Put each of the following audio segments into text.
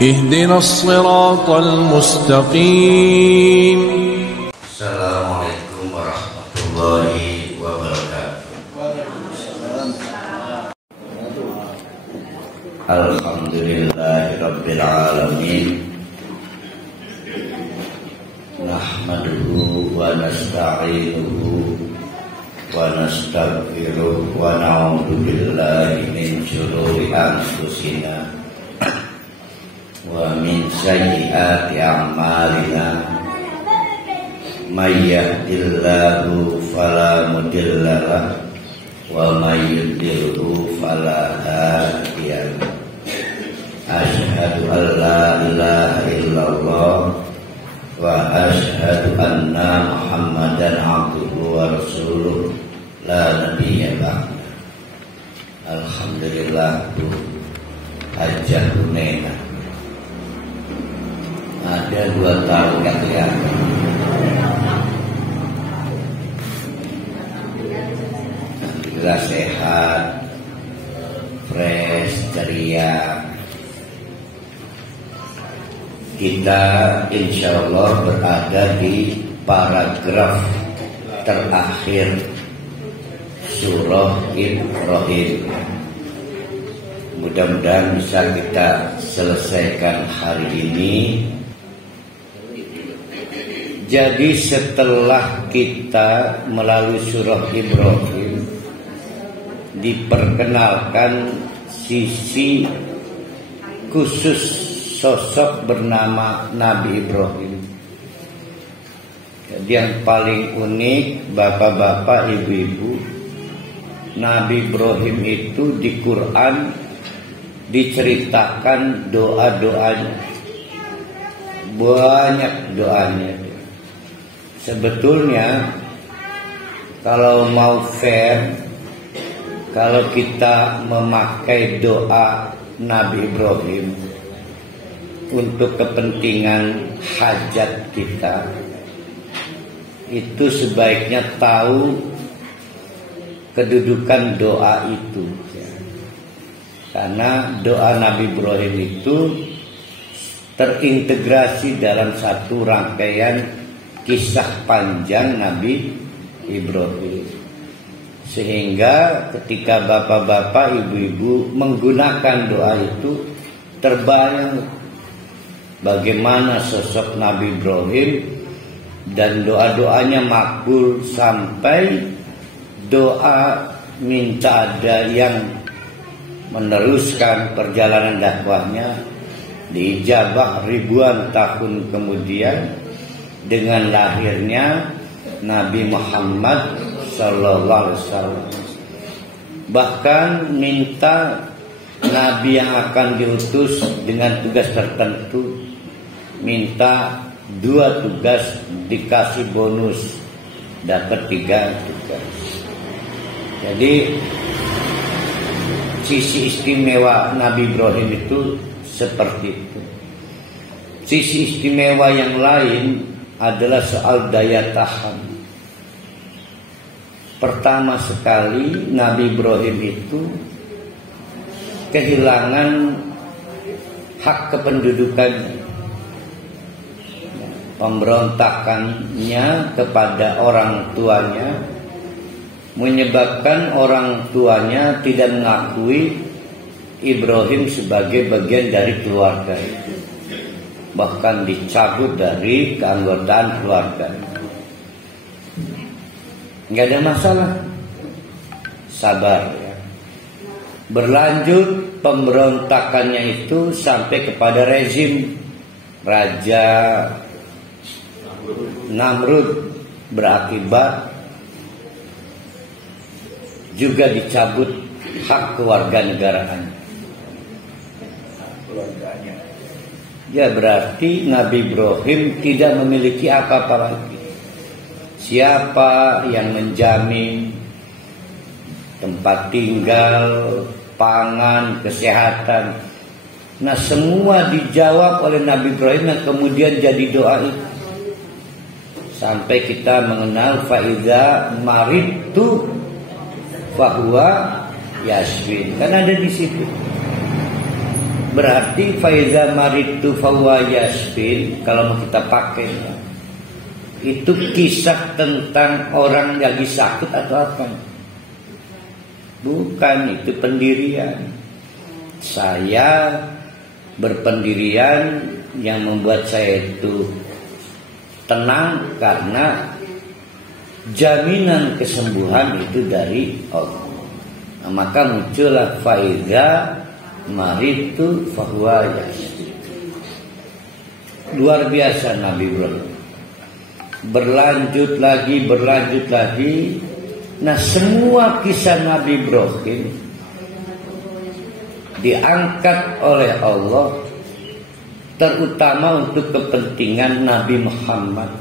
اهدنا الصراط المستقيم. Assalamualaikum warahmatullahi wabarakatuh. Alhamdulillahi rabbil alamin. Nahmaduhu wa nasta'inuhu wa nastaghfiruh wa na'udzu billahi min syururi anfusina wa min sayyiati a'malina. May yahdihillahu fala mudilla lahu wa may yudlilhu fala hadiya lahu. Asyhadu an la ilaha illallah wa asyhadu anna Muhammadan abduhu wa rasuluh la nabiyya ba'da. Alhamdulillah bu hajah tunena. Ada 2 tahun gak kelihatan. Alhamdulillah sehat, fresh, ceria. Kita insya Allah berada di paragraf terakhir surah Ibrahim. Mudah-mudahan bisa kita selesaikan hari ini. Jadi setelah kita melalui surah Ibrahim diperkenalkan sisi khusus sosok bernama Nabi Ibrahim. Jadi yang paling unik bapak-bapak, ibu-ibu, Nabi Ibrahim itu di Quran diceritakan doa-doanya. Banyak doanya. Sebetulnya kalau mau fair, kalau kita memakai doa Nabi Ibrahim untuk kepentingan hajat kita, itu sebaiknya tahu kedudukan doa itu. Karena doa Nabi Ibrahim itu terintegrasi dalam satu rangkaian kisah panjang Nabi Ibrahim. Sehingga ketika bapak-bapak, ibu-ibu menggunakan doa itu, terbayang bagaimana sosok Nabi Ibrahim dan doa-doanya makbul sampai doa minta ada yang meneruskan perjalanan dakwahnya diijabah ribuan tahun kemudian dengan lahirnya Nabi Muhammad sallallahu alaihi wasallam. Bahkan minta Nabi yang akan diutus dengan tugas tertentu, minta 2 tugas dikasih bonus, dapat 3 tugas. Jadi sisi istimewa Nabi Ibrahim itu seperti itu. Sisi istimewa yang lain adalah soal daya tahan. Pertama sekali Nabi Ibrahim itu kehilangan hak kependudukannya. Pemberontakannya kepada orang tuanya menyebabkan orang tuanya tidak mengakui Ibrahim sebagai bagian dari keluarga itu. Bahkan dicabut dari keanggotaan keluarga. Nggak ada masalah, sabar ya. Berlanjut pemberontakannya itu sampai kepada rezim Raja Namrud, berakibat juga dicabut hak kewarganegaraan. Ya berarti Nabi Ibrahim tidak memiliki apa-apa lagi. Siapa yang menjamin tempat tinggal, pangan, kesehatan? Nah semua dijawab oleh Nabi Ibrahim yang kemudian jadi doa itu. Sampai kita mengenal faiza maritu fahuwa yaswin. Kan ada di situ. Berarti faiza maritu fahuwa yashfin, kalau mau kita pakai itu kisah tentang orang lagi sakit atau apa? Bukan, itu pendirian. Saya berpendirian yang membuat saya itu tenang karena jaminan kesembuhan itu dari Allah. Nah, maka muncullah faiza maritu fahuwa yashfin. Luar biasa Nabi Ibrahim. Berlanjut lagi. Nah, semua kisah Nabi Ibrahim diangkat oleh Allah, terutama untuk kepentingan Nabi Muhammad.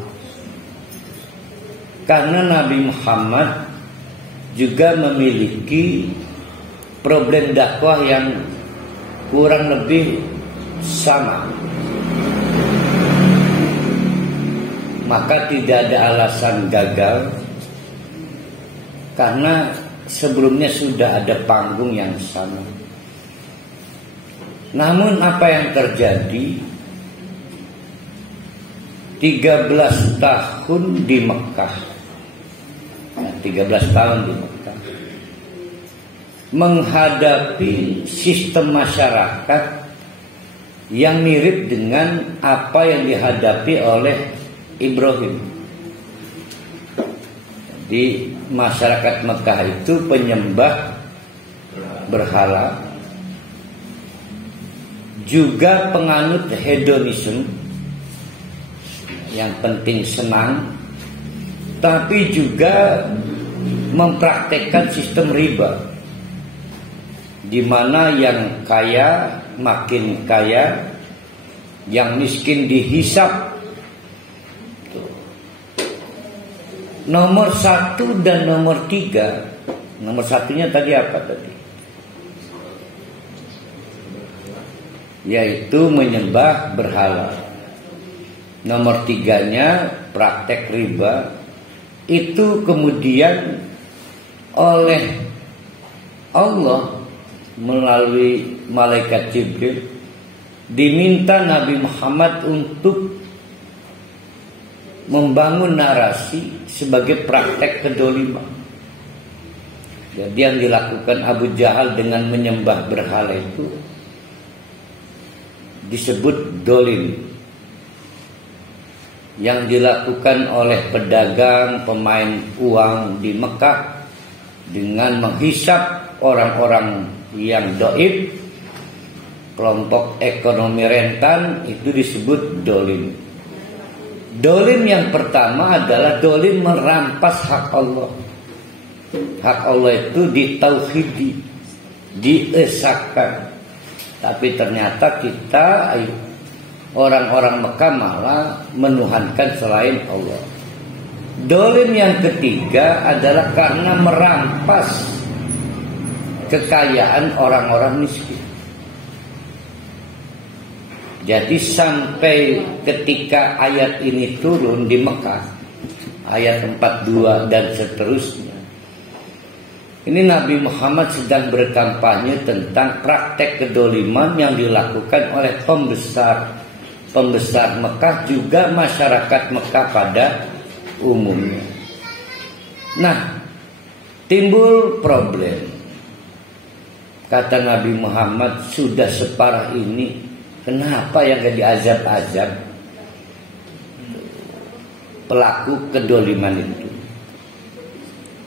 Karena Nabi Muhammad juga memiliki problem dakwah yang kurang lebih sama. Maka tidak ada alasan gagal, karena sebelumnya sudah ada panggung yang sama. Namun apa yang terjadi? 13 tahun di Mekah, 13 tahun di Mekah, menghadapi sistem masyarakat yang mirip dengan apa yang dihadapi oleh Ibrahim. Di masyarakat Mekah itu penyembah berhala, juga penganut hedonisme, yang penting senang, tapi juga mempraktekkan sistem riba, di mana yang kaya makin kaya, yang miskin dihisap. Nomor 1 dan nomor 3. Nomor 1-nya tadi apa tadi? Yaitu menyembah berhala. Nomor 3-nya praktek riba. Itu kemudian oleh Allah melalui malaikat Jibril diminta Nabi Muhammad untuk membangun narasi sebagai praktek kedoliman. Jadi yang dilakukan Abu Jahal dengan menyembah berhala itu disebut dolim. Yang dilakukan oleh pedagang, pemain uang di Mekah dengan menghisap orang-orang yang doib, kelompok ekonomi rentan, itu disebut dolim. Dolim yang pertama adalah dolim merampas hak Allah. Hak Allah itu ditauhidi, diesahkan. Tapi ternyata kita orang-orang Mekah malah menuhankan selain Allah. Dolim yang ketiga adalah karena merampas kekayaan orang-orang miskin. Jadi sampai ketika ayat ini turun di Mekah, ayat 42 dan seterusnya, ini Nabi Muhammad sedang berkampanye tentang praktek kedoliman yang dilakukan oleh pembesar Mekah, juga masyarakat Mekah pada umumnya. Nah, timbul problem. Kata Nabi Muhammad, sudah separah ini, kenapa yang gak diazab-azab pelaku kedoliman itu?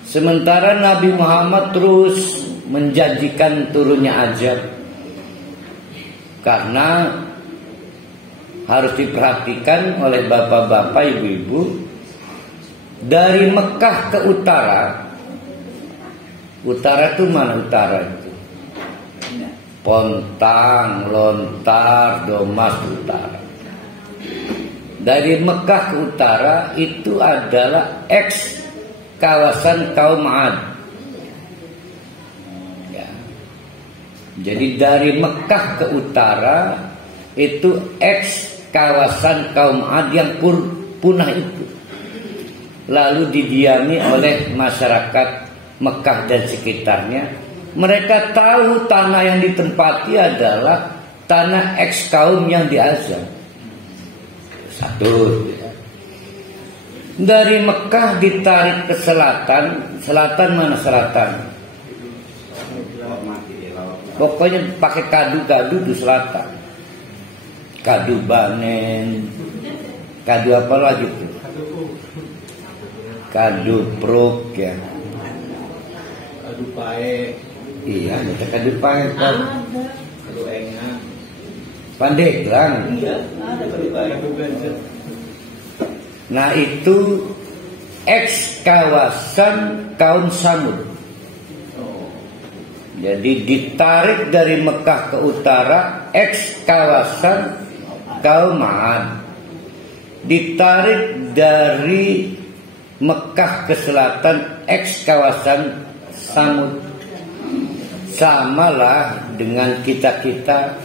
Sementara Nabi Muhammad terus menjanjikan turunnya azab. Karena harus diperhatikan oleh bapak-bapak, ibu-ibu, dari Mekah ke utara. Utara itu mana utara itu? Pontang, Lontar, Domas utara. Dari Mekah ke utara itu adalah eks kawasan kaum Ad. Ya. Jadi dari Mekah ke utara itu eks kawasan kaum Ad yang punah itu. Lalu didiami oleh masyarakat Mekah dan sekitarnya. Mereka tahu tanah yang ditempati adalah tanah eks kaum yang diazab. Satu. Dari Mekah ditarik ke selatan. Selatan mana selatan? Pokoknya pakai kadu-kadu di selatan. Kadu Banen. Kadu apa lagi tuh? Kadu Prok ya. Kadu Pae. Iya, ada kadu Pae kan. Kadu Enga. Pandeglang. Iya, ada kadu Pae. Nah itu eks kawasan kaum Samud. Jadi ditarik dari Mekah ke utara eks kawasan kaum Ad. Ditarik dari Mekah ke selatan eks kawasan Samud. Samalah dengan kita-kita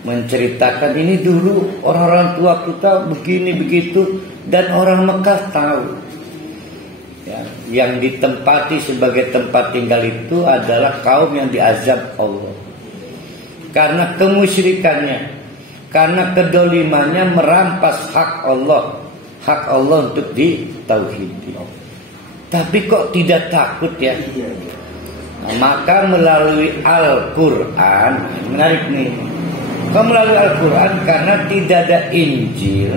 menceritakan ini dulu orang-orang tua kita begini begitu, dan orang Mekah tahu ya, yang ditempati sebagai tempat tinggal itu adalah kaum yang diazab Allah karena kemusyrikannya, karena kedolimannya merampas hak Allah untuk ditauhidi. Tapi kok tidak takut ya? Nah, maka melalui Al-Quran, menarik nih. Kok melalui Al-Quran? Karena tidak ada Injil,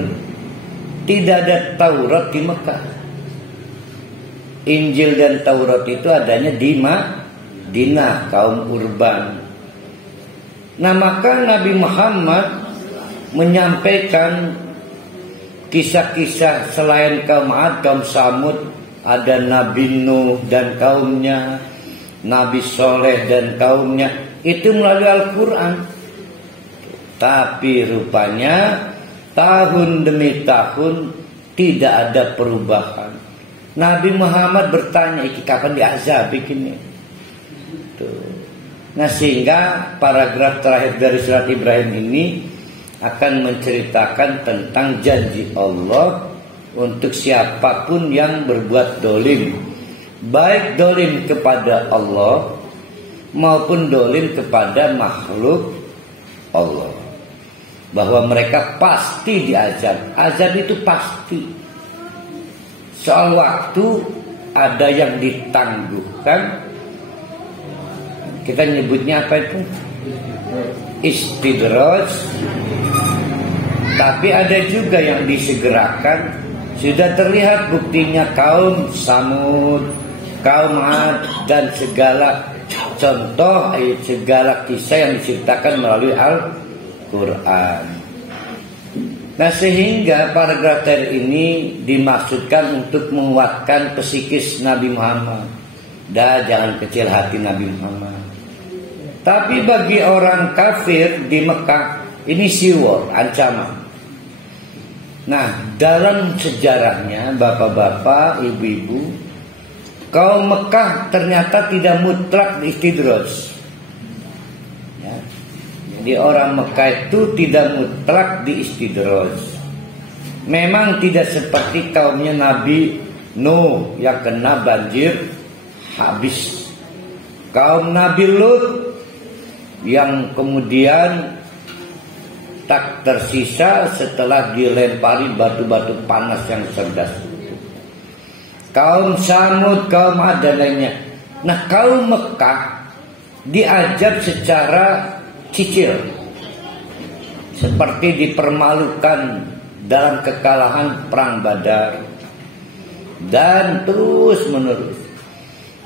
tidak ada Taurat di Mekah. Injil dan Taurat itu adanya di Madinah, kaum urban. Nah maka Nabi Muhammad menyampaikan kisah-kisah selain kaum Ad, kaum Samud, ada Nabi Nuh dan kaumnya, Nabi Soleh dan kaumnya, itu melalui Al-Quran. Tapi rupanya tahun demi tahun tidak ada perubahan. Nabi Muhammad bertanya, iki kapan diazab begini? Nah sehingga paragraf terakhir dari surat Ibrahim ini akan menceritakan tentang janji Allah untuk siapapun yang berbuat dolim, baik dolim kepada Allah maupun dolim kepada makhluk Allah, bahwa mereka pasti diazab. Azab itu pasti. Soal waktu ada yang ditangguhkan. Kita nyebutnya apa itu? Istidraj. Tapi ada juga yang disegerakan. Sudah terlihat buktinya kaum Samud, kaum Ad, dan segala contoh, segala kisah yang diceritakan melalui Al-Quran. Nah sehingga paragraf ini dimaksudkan untuk menguatkan psikis Nabi Muhammad. Jangan kecil hati Nabi Muhammad. Tapi bagi orang kafir di Mekah ini siwar, ancaman. Nah dalam sejarahnya bapak-bapak, ibu-ibu, kaum Mekah ternyata tidak mutlak istidraj. Ya. Jadi orang Mekah itu tidak mutlak diistidraj. Memang tidak seperti kaumnya Nabi Nuh yang kena banjir habis. Kaum Nabi Lut yang kemudian tak tersisa setelah dilempari batu-batu panas yang cerdas. Kaum Samud, kaum Ad dan lainnya. Nah kaum Mekah diazab secara cicil, seperti dipermalukan dalam kekalahan perang Badar, dan terus menerus.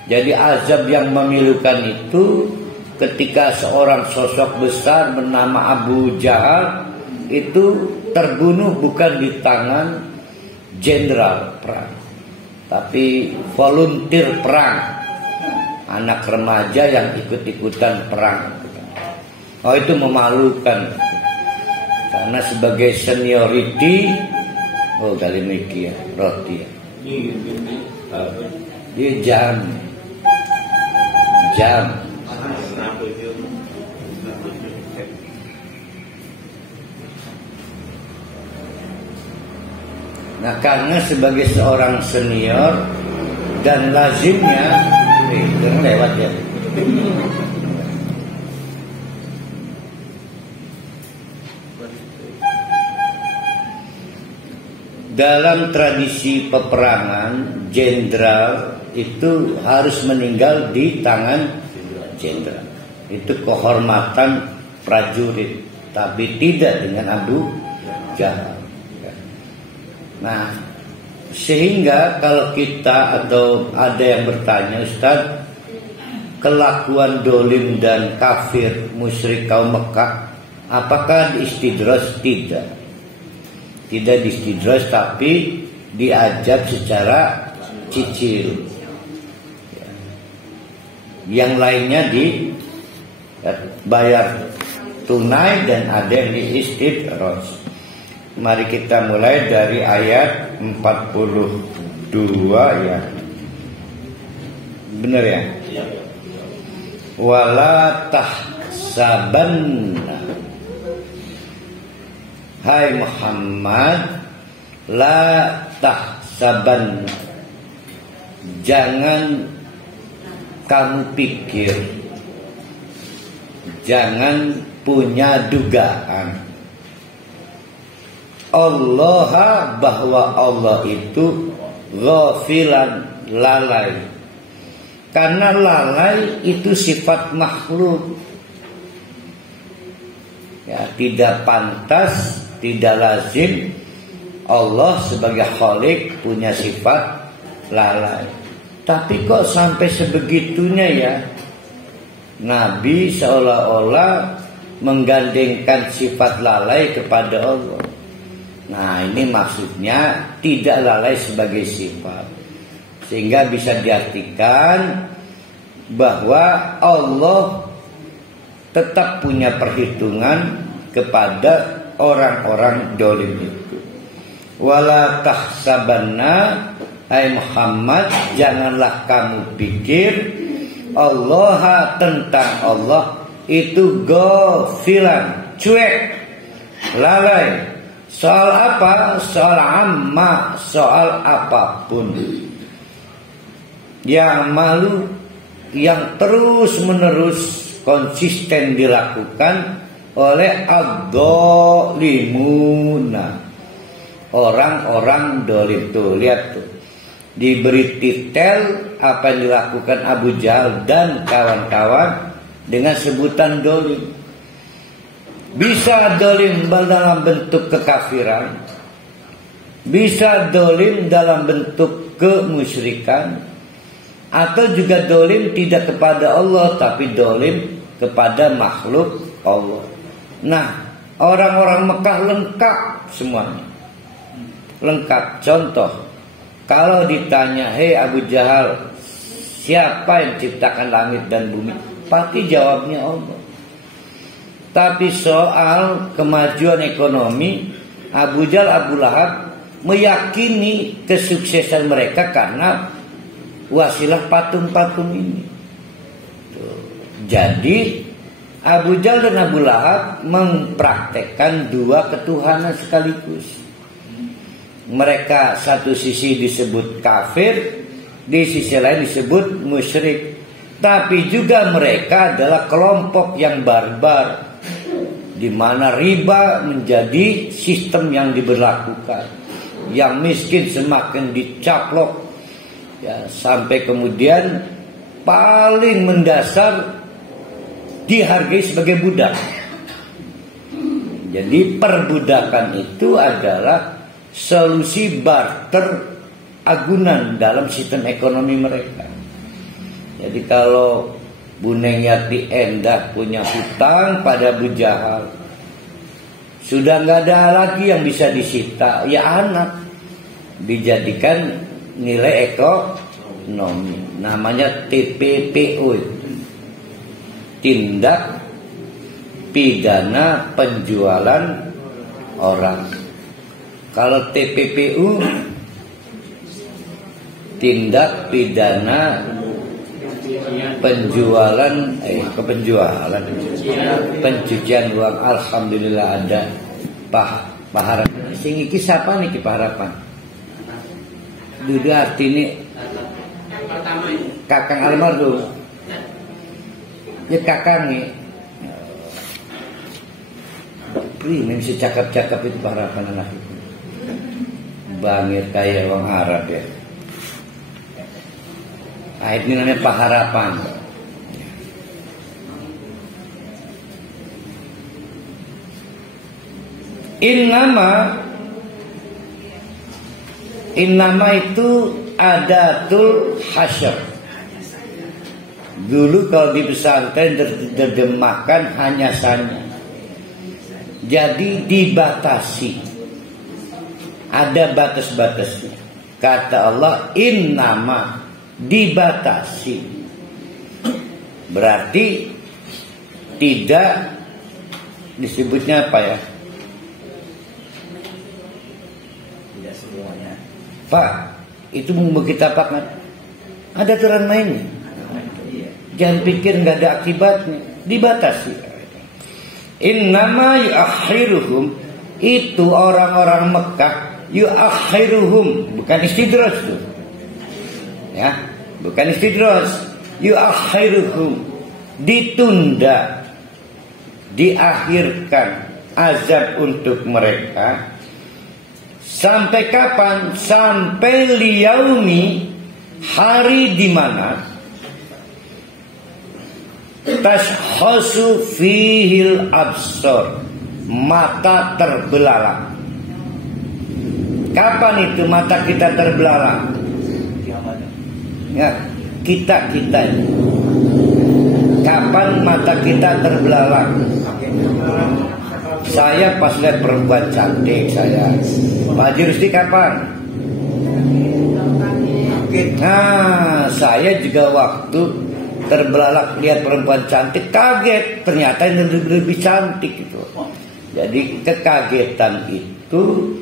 Jadi azab yang memilukan itu ketika seorang sosok besar bernama Abu Jahal itu terbunuh bukan di tangan jenderal perang, tapi volunteer perang, anak remaja yang ikut-ikutan perang. Oh itu memalukan, karena sebagai seniority, oh kali mikir roti ya, dia jam. Nah karena sebagai seorang senior dan lazimnya lewat ya. Dalam tradisi peperangan, jenderal itu harus meninggal di tangan jenderal. Itu kehormatan prajurit, tapi tidak dengan Abu Jahal. Nah, sehingga kalau kita atau ada yang bertanya, Ustaz, kelakuan dolim dan kafir musyrik kaum Mekah, apakah diistidros? Tidak diistidros, tapi diajab secara cicil. Yang lainnya dibayar tunai dan ada yang diistidros. Mari kita mulai dari ayat 42 ya. Benar ya? Wala tahsabanna, hai Muhammad, la tahsabanna, jangan kamu pikir, jangan punya dugaan Allah, bahwa Allah itu ghafilan, lalai. Karena lalai itu sifat makhluk, ya, tidak pantas, tidak lazim Allah sebagai Khalik punya sifat lalai. Tapi kok sampai sebegitunya ya, Nabi seolah-olah menggandengkan sifat lalai kepada Allah. Nah, ini maksudnya tidak lalai sebagai sifat, sehingga bisa diartikan bahwa Allah tetap punya perhitungan kepada orang-orang dolim itu. Wala tahsabanna, hai Muhammad, janganlah kamu pikir Allah, tentang Allah itu ghafilan, cuek, lalai. Soal apa? Soal amma, soal apapun. Yang malu, yang terus-menerus konsisten dilakukan oleh ad-dhalimuna, orang-orang dolim. Tuh, lihat tuh, diberi titel apa yang dilakukan Abu Jahal dan kawan-kawan dengan sebutan dolim. Bisa dolim dalam bentuk kekafiran, bisa dolim dalam bentuk kemusyrikan, atau juga dolim tidak kepada Allah tapi dolim kepada makhluk Allah. Nah, orang-orang Mekah lengkap semuanya, lengkap. Contoh, kalau ditanya, hei Abu Jahal, siapa yang ciptakan langit dan bumi? Pasti jawabnya Allah. Tapi soal kemajuan ekonomi, Abu Jahal, Abu Lahab meyakini kesuksesan mereka karena wasilah patung-patung ini. Jadi Abu Jahal dan Abu Lahab mempraktekkan dua ketuhanan sekaligus. Mereka satu sisi disebut kafir, di sisi lain disebut musyrik. Tapi juga mereka adalah kelompok yang barbar, di mana riba menjadi sistem yang diberlakukan. Yang miskin semakin dicaplok, ya, sampai kemudian paling mendasar dihargai sebagai budak. Jadi perbudakan itu adalah solusi barter agunan dalam sistem ekonomi mereka. Jadi kalau Bu Neng Yati Endah punya hutang pada Abu Jahal, sudah nggak ada lagi yang bisa disita, ya anak dijadikan nilai ekonomi, namanya TPPO, tindak pidana penjualan orang. Kalau TPPU, tindak pidana penjualan pencucian uang. Alhamdulillah ada Pak Harapan. Sing iki siapa nih Pak Harapan? Dudu artine Kakang almarhum. Ya kakang nih. Mesti cakap-cakap itu harapan anak itu. Bangir kayak orang Arab ya. Ayat ini namanya pengharapan. Innama itu adatul hasyr. Dulu kalau di pesantren diterjemahkan hanya saja. Jadi dibatasi. Ada batas-batasnya. Kata Allah, innama, dibatasi. Berarti tidak disebutnya apa ya? Tidak semuanya. Pak, itu mau kita apakan? Ada aturan mainnya. Jangan pikir nggak ada akibatnya. Dibatasi. Innama yuakhiruhum, itu orang-orang Mekah yuakhiruhum, bukan istidraj tuh. Ya, bukan istidraj. Yuakhiruhum, ditunda, diakhirkan azab untuk mereka. Sampai kapan? Sampai liyaumi, hari di mana tashkhasu fihil absar, mata terbelalak. Kapan itu mata kita terbelalak? Ya, kita ini. Kapan mata kita terbelalak? Saya pas lihat perempuan cantik, saya. Pak Haji Rusti kapan? Nah, saya juga waktu terbelalak lihat perempuan cantik, kaget, ternyata ini lebih cantik gitu. Jadi kekagetan itu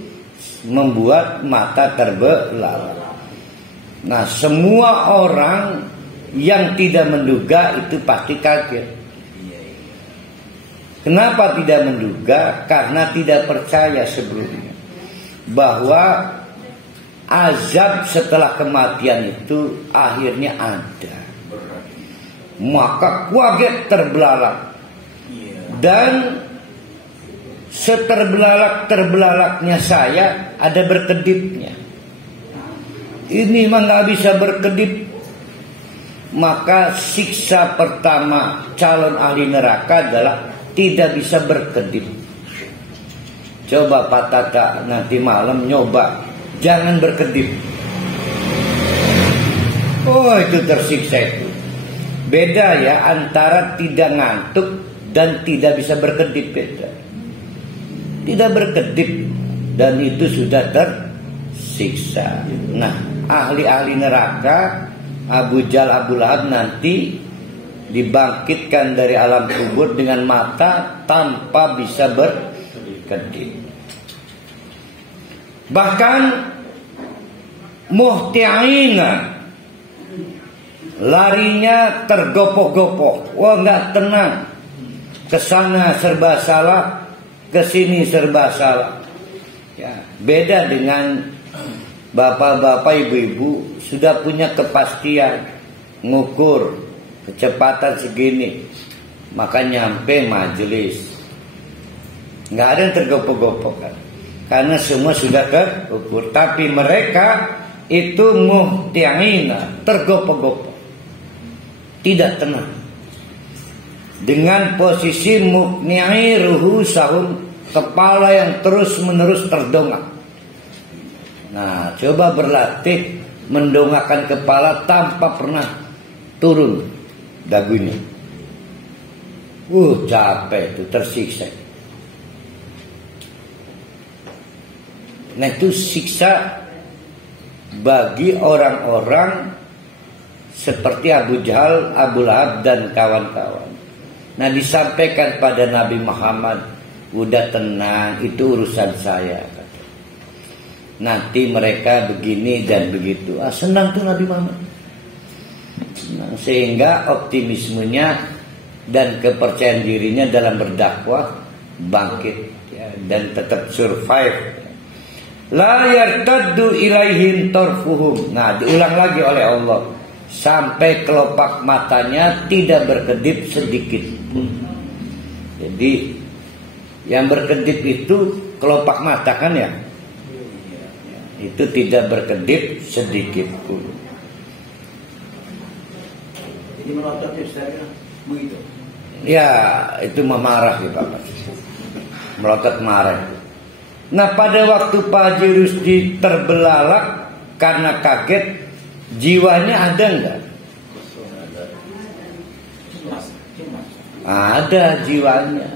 membuat mata terbelalak. Nah, semua orang yang tidak menduga itu pasti kaget. Kenapa tidak menduga? Karena tidak percaya sebelumnya bahwa azab setelah kematian itu akhirnya ada. Maka kaget, terbelalak. Dan seterbelalak-terbelalaknya saya ada berkedipnya. Ini mah nggak bisa berkedip. Maka siksa pertama calon ahli neraka adalah tidak bisa berkedip. Coba Pak Tata nanti malam nyoba, jangan berkedip. Oh, itu tersiksa itu. Beda ya antara tidak ngantuk dan tidak bisa berkedip, beda. Tidak berkedip dan itu sudah tersiksa. Nah, ahli-ahli neraka Abu Jahal, Abu Lahab nanti dibangkitkan dari alam kubur dengan mata tanpa bisa berkedip. Bahkan muhti'ina, larinya tergopoh-gopoh. Wah, nggak tenang. Kesana serba salah, kesini serba salah. Ya, beda dengan bapak-bapak, ibu-ibu sudah punya kepastian, ngukur kecepatan segini, maka nyampe majelis. Nggak ada yang tergopoh-gopoh kan? Karena semua sudah terukur. Tapi mereka itu muhti'ina, tergopoh-gopoh, tidak tenang. Dengan posisi mukni'i ruhusahum, kepala yang terus-menerus terdongak. Nah, coba berlatih mendongakkan kepala tanpa pernah turun dagunya. Capek itu, tersiksa. Nah, itu siksa bagi orang-orang seperti Abu Jahal, Abu Lahab dan kawan-kawan. Nah, disampaikan pada Nabi Muhammad, udah tenang, itu urusan saya. Nanti mereka begini dan begitu. Senang tuh Nabi Muhammad. Senang. Sehingga optimismenya dan kepercayaan dirinya dalam berdakwah bangkit ya, dan tetap survive. La yartaddu ilaihim tarfuhum. Nah, diulang lagi oleh Allah, sampai kelopak matanya tidak berkedip sedikit pun. Jadi Yang berkedip itu kelopak mata kan ya? Itu tidak berkedip sedikit pun. Jadi melotot ya begitu. Ya, itu memarah ya Bapak. Melotot marah. Nah, pada waktu Pak Haji Rusdi terbelalak karena kaget, jiwanya ada enggak? Ada jiwanya.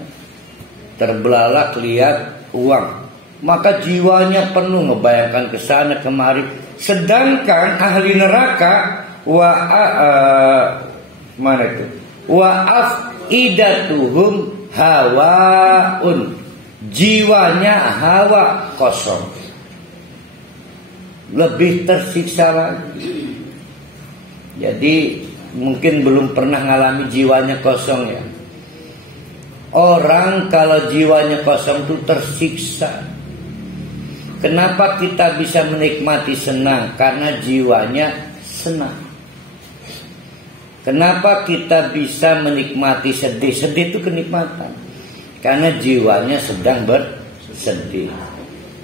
Terbelalak lihat uang, maka jiwanya penuh ngebayangkan ke sana kemari. Sedangkan ahli neraka mana itu? Wa afidatuhum hawaun. Jiwanya hawa, kosong. Lebih tersiksa lagi. Jadi mungkin belum pernah ngalami jiwanya kosong ya. Orang kalau jiwanya kosong itu tersiksa. Kenapa kita bisa menikmati senang? Karena jiwanya senang. Kenapa kita bisa menikmati sedih? Sedih itu kenikmatan. Karena jiwanya sedang bersedih.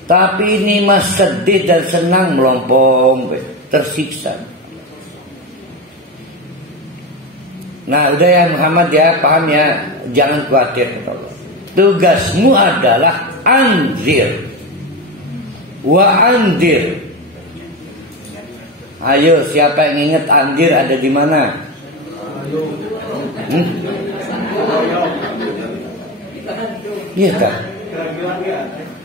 Tapi ini mas sedih dan senang melompong, tersiksa. Nah udah ya Muhammad ya, paham ya, jangan khawatir. Tugasmu adalah anzir wa anzir. Ayo siapa yang ingat anzir ada di mana? Iya kan?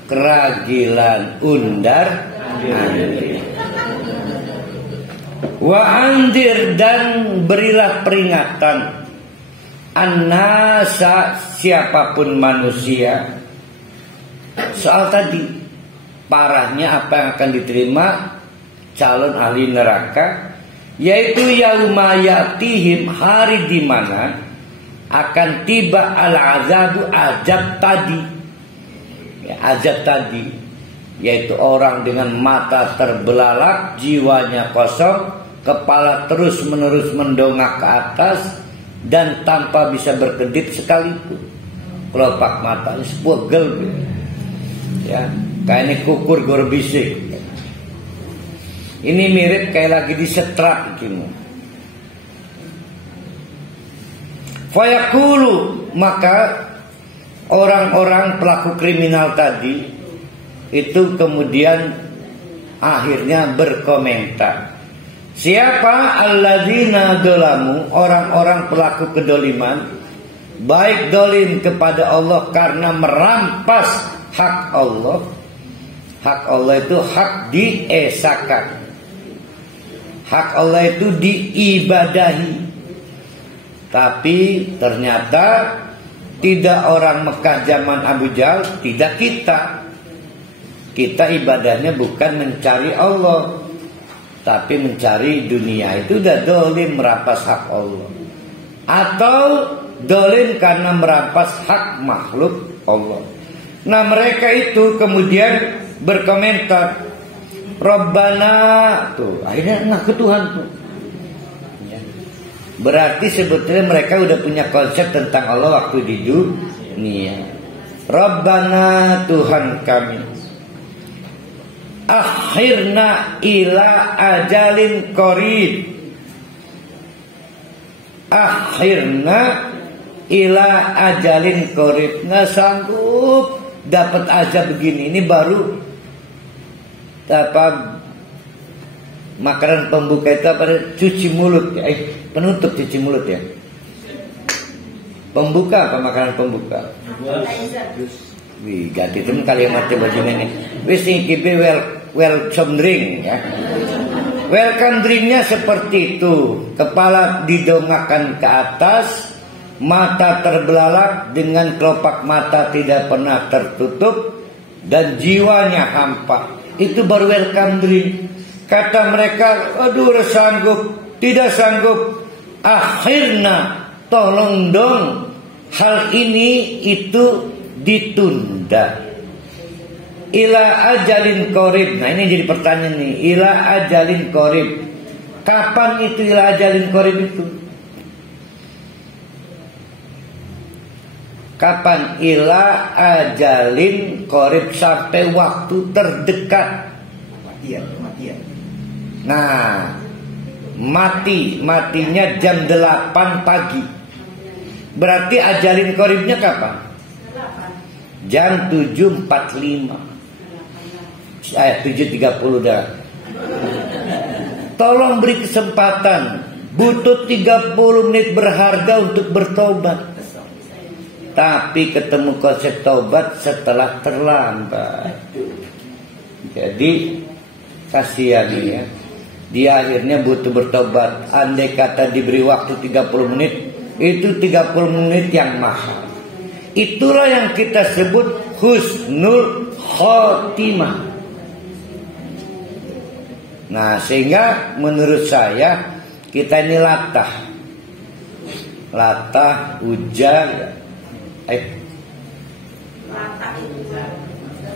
Keragilan undar anzir. Wa andir, dan berilah peringatan annasa, siapapun manusia. Soal tadi parahnya apa yang akan diterima calon ahli neraka, yaitu yauma yatihim, hari di mana akan tiba al-azabu, azab tadi ya, azab tadi, yaitu orang dengan mata terbelalak, jiwanya kosong, kepala terus menerus mendongak ke atas dan tanpa bisa berkedip sekalipun. Kelopak matanya sepegel ya, kayak ini kukur gor bisik. Ini mirip kayak lagi disetrap gitu. Fayaqulu, maka orang-orang pelaku kriminal tadi itu kemudian akhirnya berkomentar. Siapa alladzina dolamu, orang-orang pelaku kedoliman, baik dolim kepada Allah karena merampas hak Allah. Hak Allah itu hak diesakan. Hak Allah itu diibadahi. Tapi ternyata tidak orang Mekah zaman Abu Jahal, tidak kita. Kita ibadahnya bukan mencari Allah, tapi mencari dunia. Itu udah dolim, merampas hak Allah. Atau dolim karena merampas hak makhluk Allah. Nah mereka itu kemudian berkomentar, Rabbana, tuh akhirnya ngaku Tuhan tuh. Berarti sebetulnya mereka udah punya konsep tentang Allah waktu di dunia. Rabbana, Tuhan kami, akhirna ila ajalin qarib. Akhirna ila ajalin qarib. Nggak sanggup dapat aja begini. Ini baru apa, makanan pembuka itu apa? Cuci mulut. Penutup cuci mulut ya. Pembuka apa makanan pembuka? Wih, ganti temen kalimatnya bajunya ini. Wis iki welcome drink ya. Welcome drinknya seperti itu. Kepala didongakkan ke atas, mata terbelalak dengan kelopak mata tidak pernah tertutup, dan jiwanya hampa. Itu baru welcome drink. Kata mereka, aduh sanggup, tidak sanggup. Akhirnya tolong dong hal ini itu ditunda. Ila ajalin qarib. Nah ini jadi pertanyaan nih. Ila ajalin qarib. Kapan itu ila ajalin qarib itu? Kapan? Ila ajalin qorib, sampai waktu terdekat. Kematian. Nah, matinya jam 8 pagi. Berarti ajalin qoribnya kapan? Jam 7.45. 7.30 dah. Tolong beri kesempatan. Butuh 30 menit berharga untuk bertobat. Tapi ketemu konsep tobat setelah terlambat. Jadi kasihan ya. Dia akhirnya butuh bertobat. Andai kata diberi waktu 30 menit, itu 30 menit yang mahal. Itulah yang kita sebut husnul khotimah. Nah, sehingga menurut saya kita ini latah, ujar,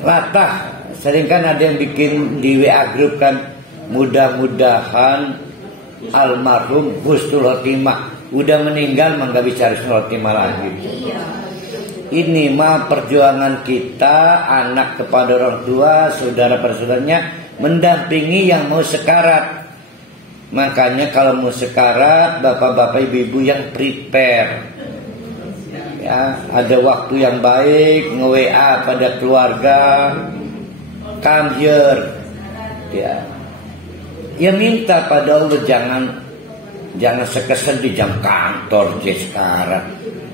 latah. Sering kan ada yang bikin di WA grup kan, mudah-mudahan almarhum husnul khotimah. Udah meninggal mah nggak bisa husnul khotimah lagi. Ini mah perjuangan kita, anak kepada orang tua, saudara pada saudaranya, mendampingi yang mau sekarat. Makanya kalau mau sekarat, bapak-bapak ibu-ibu yang prepare. Ya, ada waktu yang baik, nge-WA pada keluarga, come here. Ya minta pada Allah, jangan sekesan di jam kantor sekarang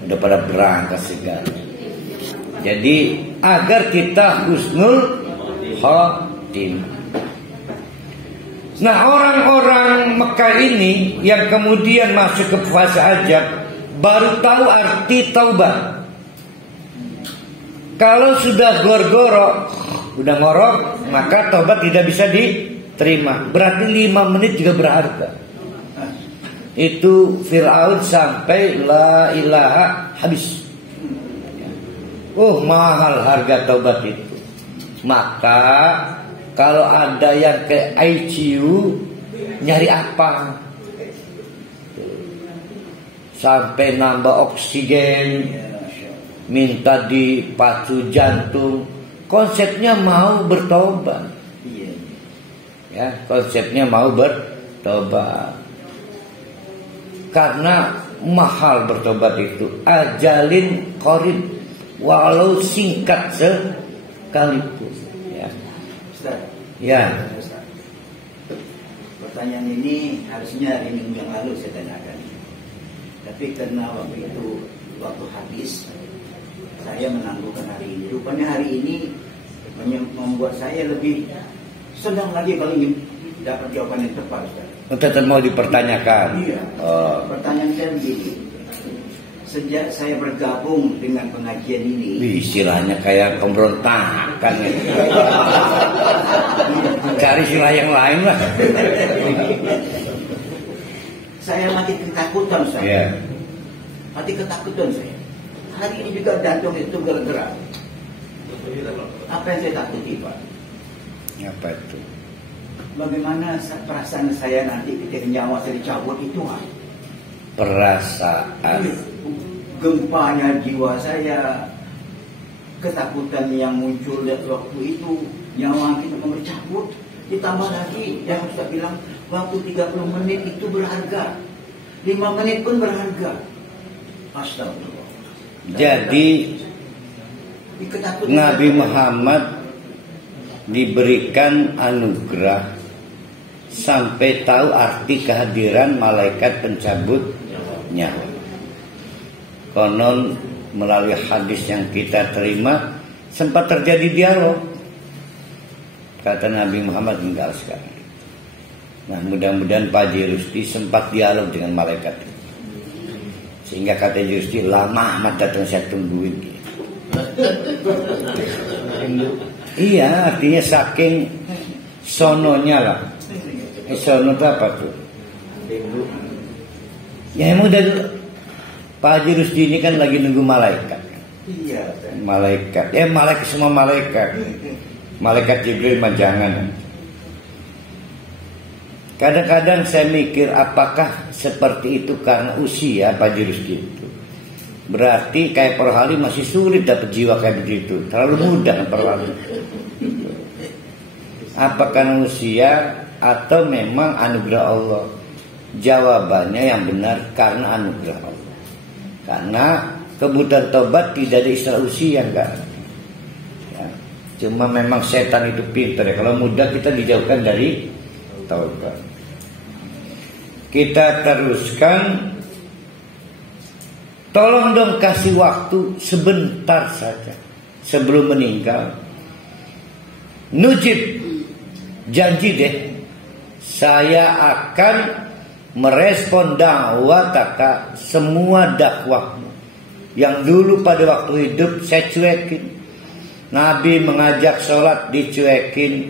udah pada berangkat segala. Jadi agar kita husnul khotimah. Nah, orang-orang Mekah ini yang kemudian masuk ke fase ajab baru tahu arti taubat. Kalau sudah gorgorok, udah ngorok, maka taubat tidak bisa diterima. Berarti 5 menit juga berharga. Itu Fir'aun sampai la ilaha habis. Mahal harga taubat itu. Maka kalau ada yang ke ICU, nyari apa? Sampai nambah oksigen, minta dipacu jantung. Konsepnya mau bertobat. Ya, konsepnya mau bertobat. Karena mahal bertobat itu. Ajalin qorib, walau singkat sekalipun. Ustaz. Ya. Ustaz. Pertanyaan ini harusnya hari Minggu yang lalu saya tanyakan. Tapi karena waktu habis, saya menangguhkan hari ini. Rupanya hari ini membuat saya lebih senang lagi kalau ingin dapat jawaban yang tepat, Ustaz. Tetap mau dipertanyakan. Iya. Pertanyaan saya begini. Sejak saya bergabung dengan pengajian ini, istilahnya kayak pemberontakan ya. Cari istilah yang lain lah. Saya mati ketakutan, Ustaz. Yeah. Mati ketakutan saya. Hari ini juga jantung itu gerak-gerak. Apa yang saya takuti, Pak? Apa itu? Bagaimana perasaan saya nanti ketika nyawa saya dicabut itu, Pak? Perasaan. Gempanya jiwa saya, ketakutan yang muncul dari waktu itu, nyawa kita mau dicabut. Ditambah lagi yang Ustaz bilang, waktu 30 menit itu berharga, 5 menit pun berharga. Astagfirullah. Jadi Nabi Muhammad diberikan anugerah sampai tahu arti kehadiran malaikat pencabut nyawa. Konon melalui hadis yang kita terima sempat terjadi dialog. Kata Nabi Muhammad meninggal sekarang. Nah, mudah-mudahan Pak Haji Rusdi sempat dialog dengan malaikat itu. Sehingga kata Haji Rusdi, lama amat datang saya tungguin. Iya, artinya saking sononya lah. Sono itu apa tuh? Ya emang dari Pak Haji Rusdi ini kan lagi nunggu malaikat. Iya. Malaikat, malaikat semua malaikat. Malaikat Jibril mah jangan. Kadang-kadang saya mikir apakah seperti itu karena usia Pak Haji Rusdi itu. Berarti kayak Perhali masih sulit dapat jiwa kayak begitu. Terlalu mudah Perhali. Apakah usia atau memang anugerah Allah? Jawabannya yang benar karena anugerah Allah. Karena kebutuhan tobat tidak ada istilah usia, enggak. Ya, cuma memang setan itu pintar ya. Kalau mudah kita dijauhkan dari tobat. Kita teruskan. Tolong dong kasih waktu sebentar saja sebelum meninggal. Nujib, janji deh, saya akan merespon dakwah semua dakwahmu yang dulu pada waktu hidup saya cuekin. Nabi mengajak sholat dicuekin,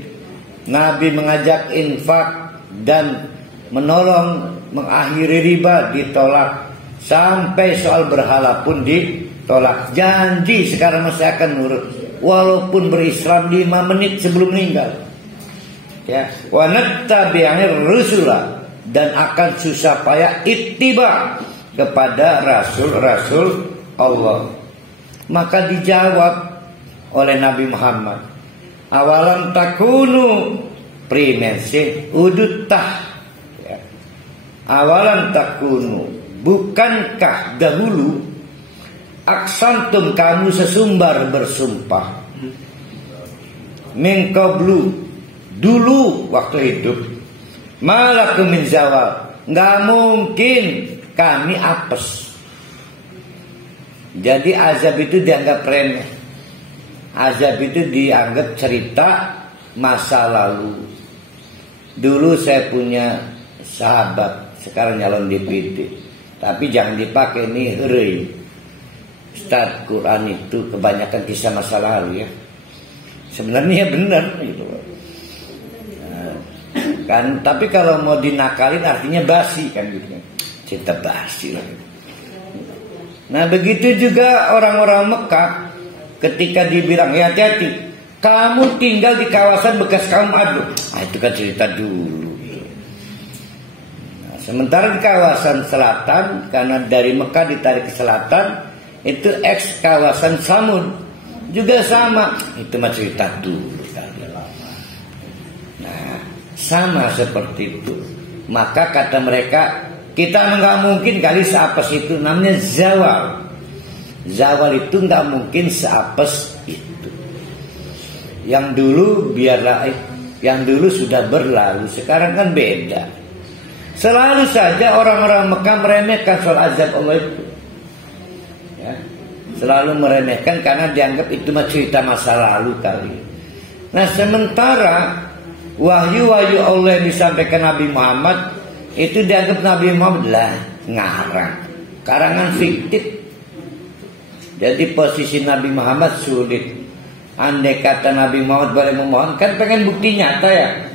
Nabi mengajak infak dan menolong mengakhiri riba ditolak. Sampai soal berhala pun ditolak. Janji sekarang saya akan nurut walaupun berislam 5 menit sebelum meninggal. Ya, wa nattabi'ir rusula, dan akan susah payah ittiba kepada rasul-rasul Allah. Maka dijawab oleh Nabi Muhammad, awalam takunu primensi udutah. Ya. Awalam takunu, bukankah dahulu aksantum kamu sesumbar bersumpah min qablu, dulu waktu hidup, malakum min zawal, nggak mungkin kami apes. Jadi azab itu dianggap remeh, azab itu dianggap cerita masa lalu. Dulu saya punya sahabat sekarang nyalon DPD, tapi jangan dipakai nih rei. Ustaz, Quran itu kebanyakan kisah masa lalu ya. Sebenarnya benar gitu. Nah, kan, tapi kalau mau dinakalin artinya basi kan gitu. Cinta basi lah. Nah, begitu juga orang-orang Mekah ketika dibilang ya hati-hati, kamu tinggal di kawasan bekas kaum Ad. Ah, itu kan cerita dulu. Sementara di kawasan selatan, karena dari Mekah ditarik ke selatan, itu eks kawasan Samud juga sama. Itu mah cerita dulu. Nah, sama seperti itu. Maka kata mereka, kita nggak mungkin kali seapes itu, namanya zawal. Zawal itu nggak mungkin seapes itu. Yang dulu biarlah, yang dulu sudah berlalu, sekarang kan beda. Selalu saja orang-orang Mekah meremehkan soal azab Allah itu. Ya, selalu meremehkan karena dianggap itu mah cerita masa lalu kali. Nah, sementara wahyu-wahyu Allah yang disampaikan Nabi Muhammad itu dianggap Nabi Muhammad lah ngarang, karangan fiktif. Jadi posisi Nabi Muhammad sulit. Andai kata Nabi Muhammad boleh memohon, kan pengen bukti nyata ya.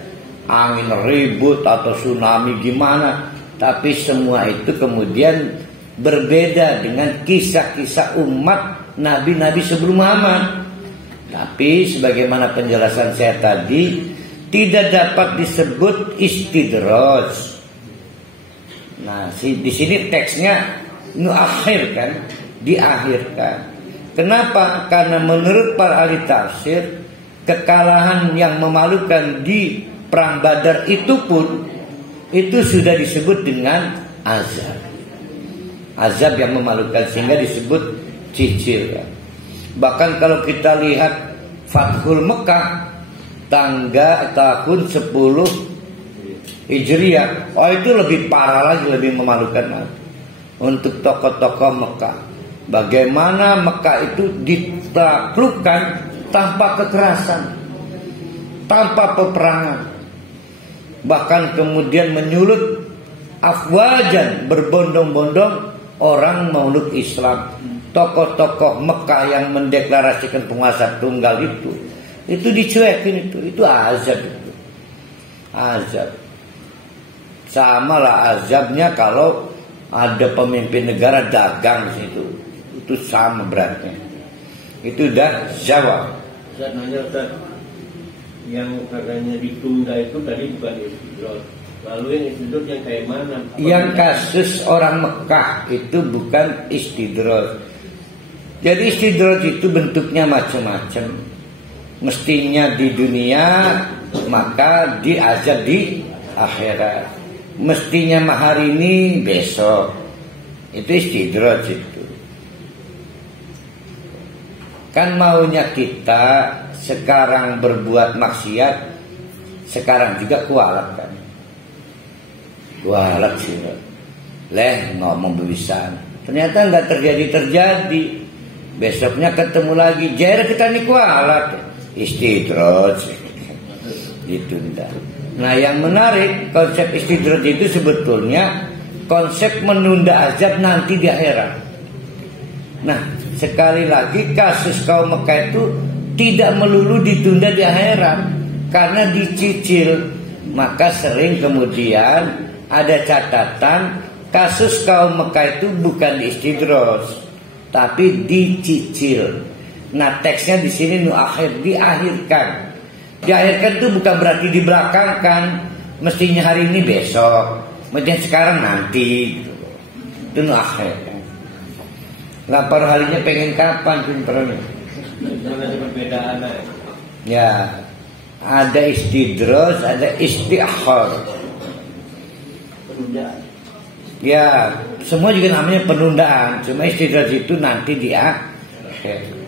Angin ribut atau tsunami gimana, tapi semua itu kemudian berbeda dengan kisah-kisah umat nabi-nabi sebelum Muhammad. Tapi sebagaimana penjelasan saya tadi, tidak dapat disebut istidraj. Nah, di sini teksnya nuakhir kan, diakhirkan. Kenapa? Karena menurut para ahli tafsir, kekalahan yang memalukan di Perang Badar itu pun itu sudah disebut dengan azab. Azab yang memalukan sehingga disebut cicil. Bahkan kalau kita lihat Fathul Mekah tahun 10 Hijriah, oh itu lebih parah lagi, lebih memalukan lagi. Untuk tokoh-tokoh Mekah, bagaimana Mekah itu ditaklukkan tanpa kekerasan, tanpa peperangan. Bahkan kemudian menyulut afwajan, berbondong-bondong orang memeluk Islam. Tokoh-tokoh Mekah yang mendeklarasikan penguasa tunggal itu dicuekin, itu azab itu. Azab. Sama lah azabnya kalau ada pemimpin negara dagang di situ. Itu sama beratnya. Itu udah jawab. Ustaz nanya, Ustaz, yang katanya ditunda itu tadi bukan istidroj. Lalu yang istidroj yang kayak mana? Yang kasus orang Mekah itu bukan istidroj. Jadi istidraj itu bentuknya macam-macam. Mestinya di dunia, maka diazab di akhirat. Mestinya hari ini, besok. Itu istidraj itu. Kan maunya kita sekarang berbuat maksiat, sekarang juga kualat kan. Kualat sih. Ngomong bebisan. Ternyata nggak terjadi. Besoknya ketemu lagi, jera kita nih kualat. Istidraj. Ditunda. Nah, yang menarik konsep istidraj itu sebetulnya konsep menunda azab nanti di akhirat. Nah, sekali lagi kasus kaum Mekah itu tidak melulu ditunda di akhirat, karena dicicil. Maka sering kemudian ada catatan kasus kaum Mekah itu bukan istidraj, tapi dicicil. Nah, teksnya di sini nuakhir, diakhirkan. Diakhirkan itu bukan berarti dibelakangkan. Mestinya hari ini, besok. Mestinya sekarang, nanti. Itu nuakhir. Lapar harinya pengen kapan pinternya? Ada perbedaan. Ya, ada istidraj, ada istiakhir. Penundaan. Ya, semua juga namanya penundaan. Cuma istidraj itu nanti di akhir.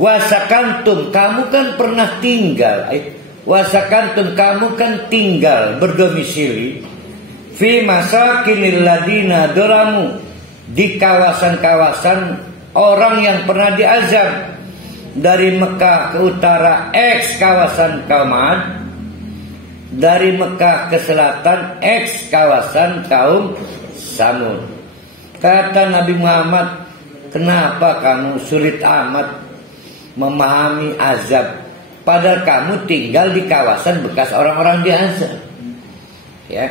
Wasakantum, kamu kan pernah tinggal. Wasakantum, kamu kan tinggal berdomisili fi masakinil ladina dolamu, di kawasan-kawasan orang yang pernah diazab. Dari Mekah ke utara X kawasan kaum Ad, dari Mekah ke selatan X kawasan kaum Samud. Kata Nabi Muhammad, kenapa kamu sulit amat memahami azab, padahal kamu tinggal di kawasan bekas orang-orang diazab. Ya.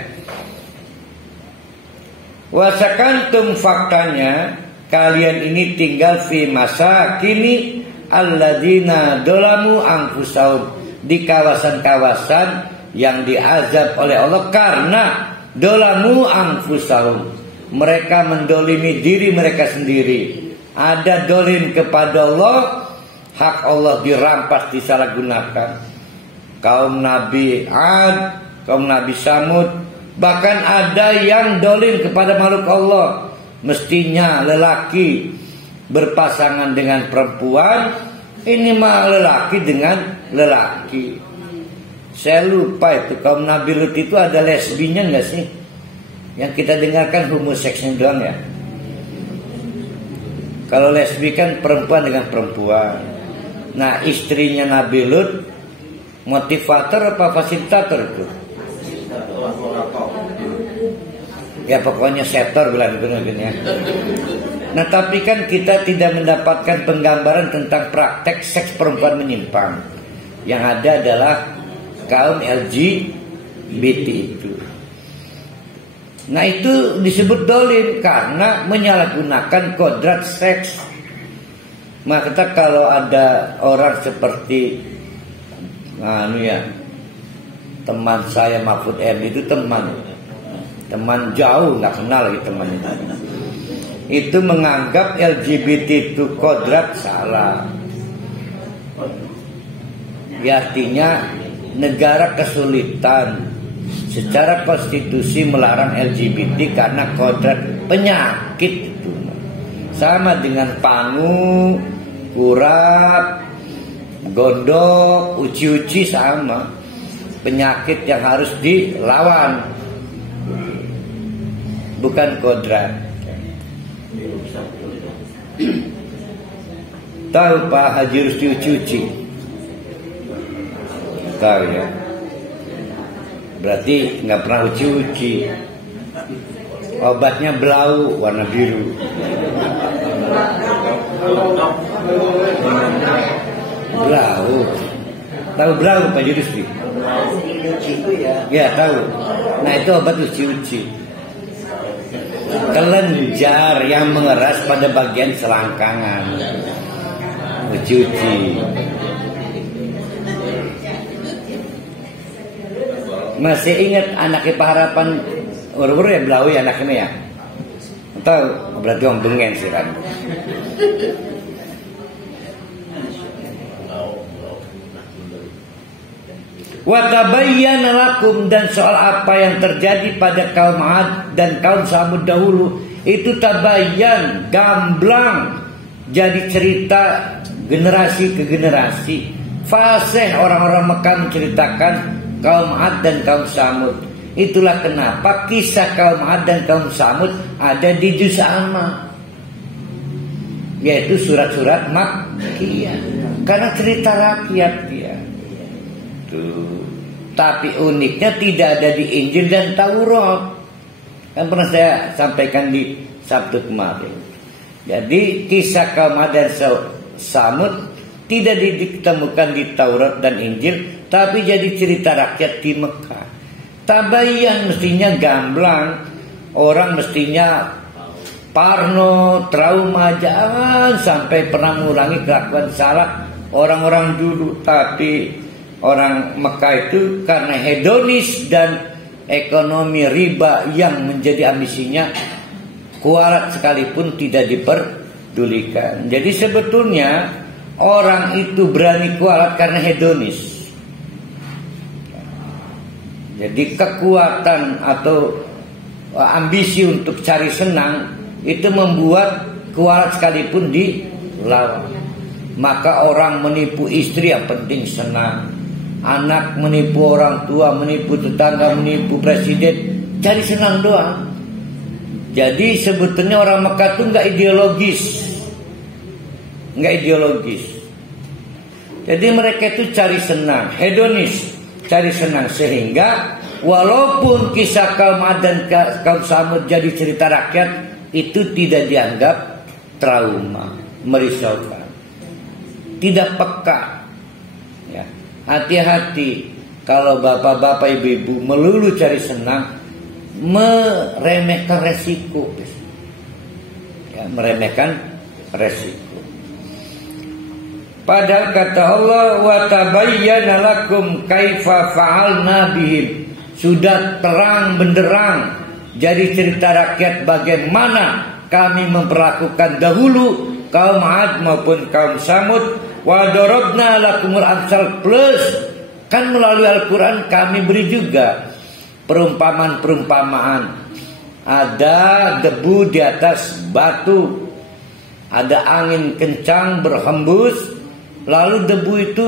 Wasakantum, faktanya kalian ini tinggal fi masakini alladzina dolamu anfusahum, di kawasan-kawasan yang diazab oleh Allah karena dolamu anfusahum, mereka mendolimi diri mereka sendiri. Ada dolim kepada Allah, hak Allah dirampas, disalahgunakan. Kaum Nabi Ad, kaum Nabi Samud, bahkan ada yang dolim kepada makhluk Allah. Mestinya lelaki berpasangan dengan perempuan, ini mah lelaki dengan lelaki. Saya lupa itu kaum Nabi Lut itu ada lesbinya nggak sih? Yang kita dengarkan homoseksnya doang ya. Kalau lesbi kan perempuan dengan perempuan. Nah, istrinya Nabi Lut motivator apa fasilitator itu? Ya pokoknya setor bilang gitu ya. Nah, tapi kan kita tidak mendapatkan penggambaran tentang praktek seks perempuan menyimpang. Yang ada adalah kaum LGBT itu. Nah, itu disebut dolim karena menyalahgunakan kodrat seks. Maka kalau ada orang seperti teman saya Mahfud M itu teman jauh, nggak kenal lagi teman itu menganggap LGBT itu kodrat, salah. Ya, artinya negara kesulitan secara konstitusi melarang LGBT karena kodrat penyakit itu. Sama dengan pangu, kurap, gondok, uci-uci, sama penyakit yang harus dilawan, bukan kodrat. Tahu Pak Haji Rusdi uci-uci? Tahu ya? Berarti nggak pernah uci-uci. Obatnya belau warna biru. Belau. Tahu belau Pak Haji Rusdi? Ya tahu. Nah, itu obat uci-uci. Kelenjar yang mengeras pada bagian selangkangan. Uci-uci. Masih ingat anaknya Pak Harapan ur-ur ya, Belawi anaknya ya? Tahu? Berarti orang bengen sih kan. Wa tabayyana lakum, dan soal apa yang terjadi pada kaum 'Ad dan kaum Samud dahulu itu tabayyan, gamblang, jadi cerita generasi ke generasi. Fasih orang-orang Mekah menceritakan kaum 'Ad dan kaum Samud. Itulah kenapa kisah kaum 'Ad dan kaum Samud ada di juz amma, yaitu surat-surat Makkiyah, karena cerita rakyat dia. Tuh. Tapi uniknya tidak ada di Injil dan Taurat. Kan pernah saya sampaikan di Sabtu kemarin. Jadi kisah kaum 'Ad dan Samud tidak ditemukan di Taurat dan Injil, tapi jadi cerita rakyat di Mekah. Tabayyan mestinya gamblang, orang mestinya parno, trauma, jangan sampai pernah mengulangi kelakuan salah orang-orang dulu. Tapi orang Mekah itu karena hedonis dan ekonomi riba yang menjadi ambisinya, kualat sekalipun tidak diperdulikan. Jadi sebetulnya orang itu berani kualat karena hedonis. Jadi kekuatan atau ambisi untuk cari senang itu membuat kualat sekalipun dilawan. Maka orang menipu istri yang penting senang, anak menipu orang tua, menipu tetangga, menipu presiden, cari senang doang. Jadi sebetulnya orang Mekah itu nggak ideologis. Jadi mereka itu cari senang, hedonis, cari senang, sehingga walaupun kisah kaum 'Ad dan kaum Samud jadi cerita rakyat, itu tidak dianggap trauma, merisaukan, tidak peka. Ya, hati-hati kalau bapak-bapak, ibu-ibu melulu cari senang, meremehkan resiko. Ya, meremehkan resiko. Padahal kata Allah, wa tabayyana lakum kaifa fa'alna bihim, sudah terang benderang jadi cerita rakyat bagaimana kami memperlakukan dahulu kaum 'Ad maupun kaum Samud. Wa darabna lakumul amsal, plus kan melalui Al-Quran kami beri juga perumpamaan-perumpamaan. Ada debu di atas batu, ada angin kencang berhembus, lalu debu itu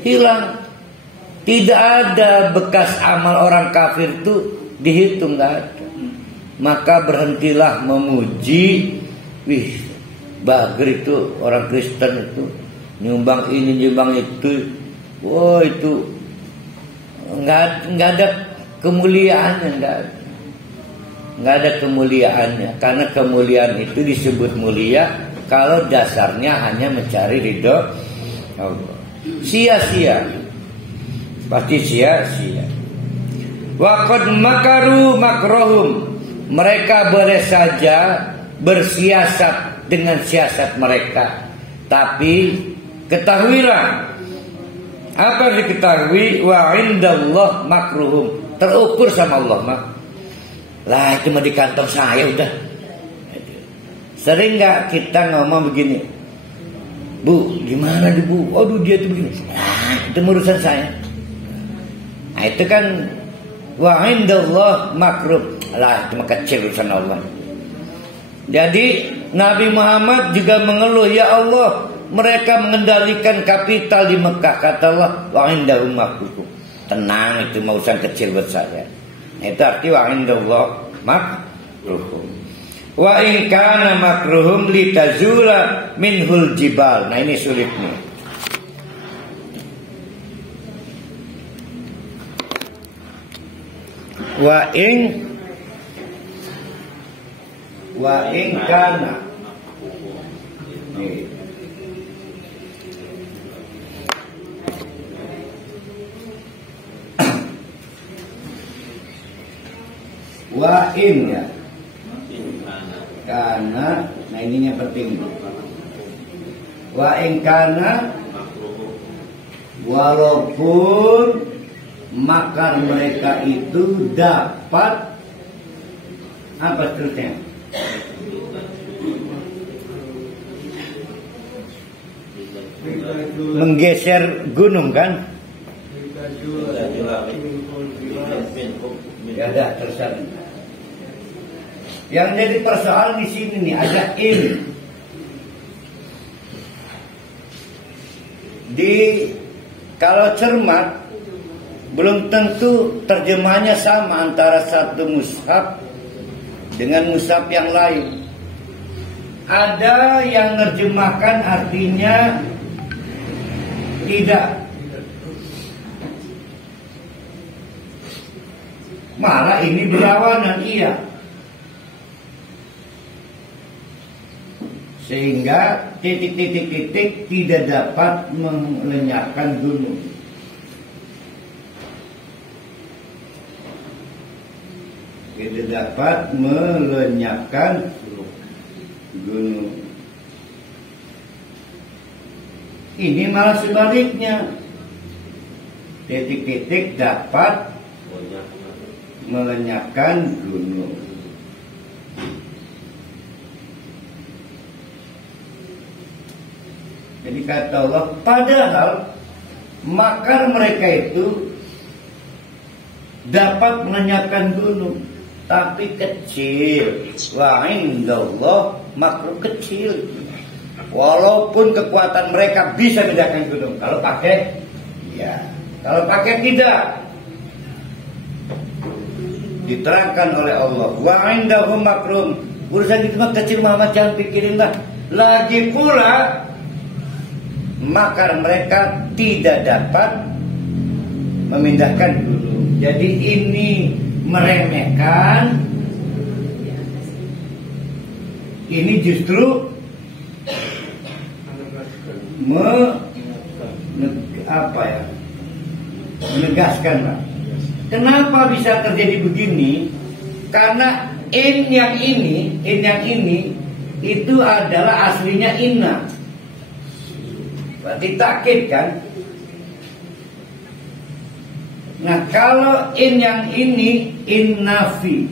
hilang. Tidak ada bekas amal orang kafir itu dihitung, nggak ada. Maka berhentilah memuji, wih, Bagir itu orang Kristen itu nyumbang ini nyumbang itu, wah itu nggak ada kemuliaannya, nggak ada kemuliaannya. Karena kemuliaan itu disebut mulia kalau dasarnya hanya mencari ridho Allah. Sia-sia, pasti sia-sia. Waqad makaru makrohum, mereka boleh saja bersiasat dengan siasat mereka, tapi ketahuilah apa diketahui, wa indallah makruhum, terukur sama Allah mah. Lah itu mah di kantong saya udah. Sering nggak kita ngomong begini, Bu, gimana deh Bu? Aduh dia tuh begini. Nah, itu urusan saya. Nah itu kan wa indallah makruh. Lah itu mah kecil urusan Allah. Jadi Nabi Muhammad juga mengeluh, ya Allah, mereka mengendalikan kapital di Mekah. Kata Allah, wa indahum makruh. Tenang, itu mah urusan kecil buat saya. Itu arti wa indallah makruh. Wa in kana makruhum litazula minhul jibal. Nah ini sulitnya. Wa in kana wa in ya karena, nah ini yang penting. Wa in kana, walaupun makar mereka itu dapat apa seterusnya? Menggeser gunung kan? Ya ada terserah. Yang jadi persoalan di sini nih ada kalau cermat belum tentu terjemahnya sama antara satu mushaf dengan mushaf yang lain. Ada yang nerjemahkan artinya tidak. Malah ini berlawanan, iya. Sehingga titik-titik-titik tidak dapat melenyapkan gunung. Tidak dapat melenyapkan gunung. Ini malah sebaliknya. Titik-titik dapat melenyapkan gunung. Jadi kata Allah, padahal makar mereka itu dapat melenyapkan gunung, tapi kecil. Wa indallah makruh kecil. Walaupun kekuatan mereka bisa melenyapkan gunung, kalau pakai, ya. Kalau pakai tidak. Diterangkan oleh Allah, wa indahu makrum. Urusan itu mah kecil, Muhammad jangan pikirin lah. Lagi pula makar mereka tidak dapat memindahkan gunung. Jadi ini meremehkan. Ini justru menegaskan lah. Kenapa bisa terjadi begini? Karena in yang ini itu adalah aslinya inna. Berarti takkid kan? Nah, kalau in yang ini in nafi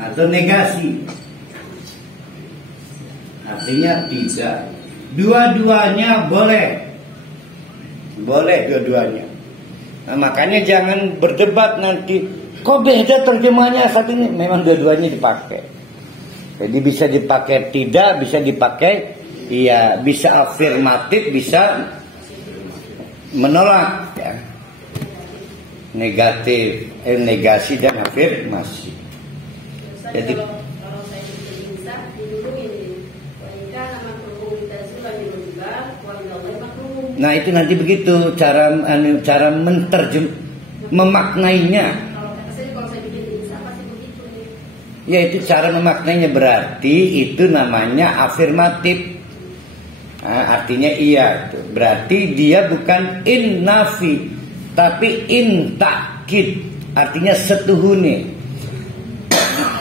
atau negasi, artinya tidak. Dua-duanya boleh dua-duanya. Nah, makanya jangan berdebat nanti. Kok beda terjemahnya saat ini? Memang dua-duanya dipakai. Jadi bisa dipakai tidak, bisa dipakai iya, bisa afirmatif, bisa menolak ya. Negatif, negasi dan afirmasi. Jadi kalau saya bisa dulu ini wanita nama komunitas itu bagi berubah, nah itu nanti begitu cara memaknainya. Kalau saya bikin bisa pasti begitu nih. Ya itu cara memaknainya, berarti itu namanya afirmatif. Nah, artinya iya, berarti dia bukan in nafi, tapi in takkid, artinya setuhune,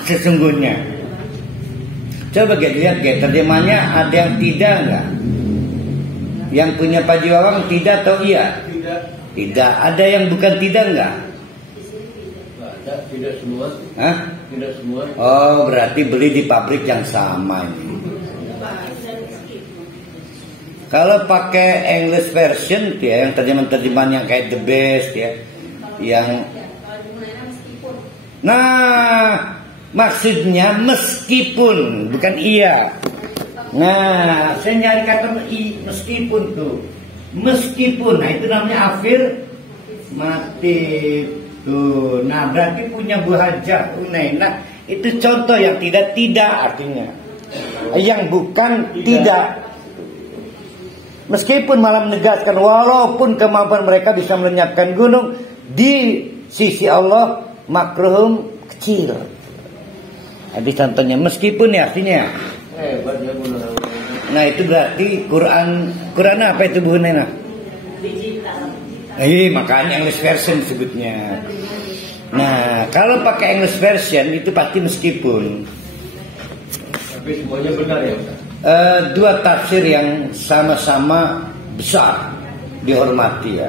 sesungguhnya. Coba lihat terjemahnya ada yang tidak enggak? Yang punya Pak Jiwawang tidak atau iya? Tidak. Ada yang bukan tidak enggak? Tidak semua. Hah? Tidak semua. Oh, berarti beli di pabrik yang sama ini. Kalau pakai English version ya, yang terjemahan yang kayak The Best ya, yang nah maksudnya meskipun bukan iya. Nah, saya nyari kata meskipun tuh, meskipun, nah itu namanya afirmatif tuh. Nah berarti punya buhajah unai. Nah itu contoh yang tidak artinya, yang bukan tidak. Meskipun malah menegaskan walaupun kemampuan mereka bisa melenyapkan gunung, di sisi Allah makruhum kecil. Jadi contohnya meskipun ya artinya. Nah itu berarti Quran apa itu Bu Nena? Digital. Makanya English version sebutnya. Nah kalau pakai English version itu pasti meskipun. Tapi semuanya benar ya Ustaz? Dua tafsir yang sama-sama besar dihormati ya.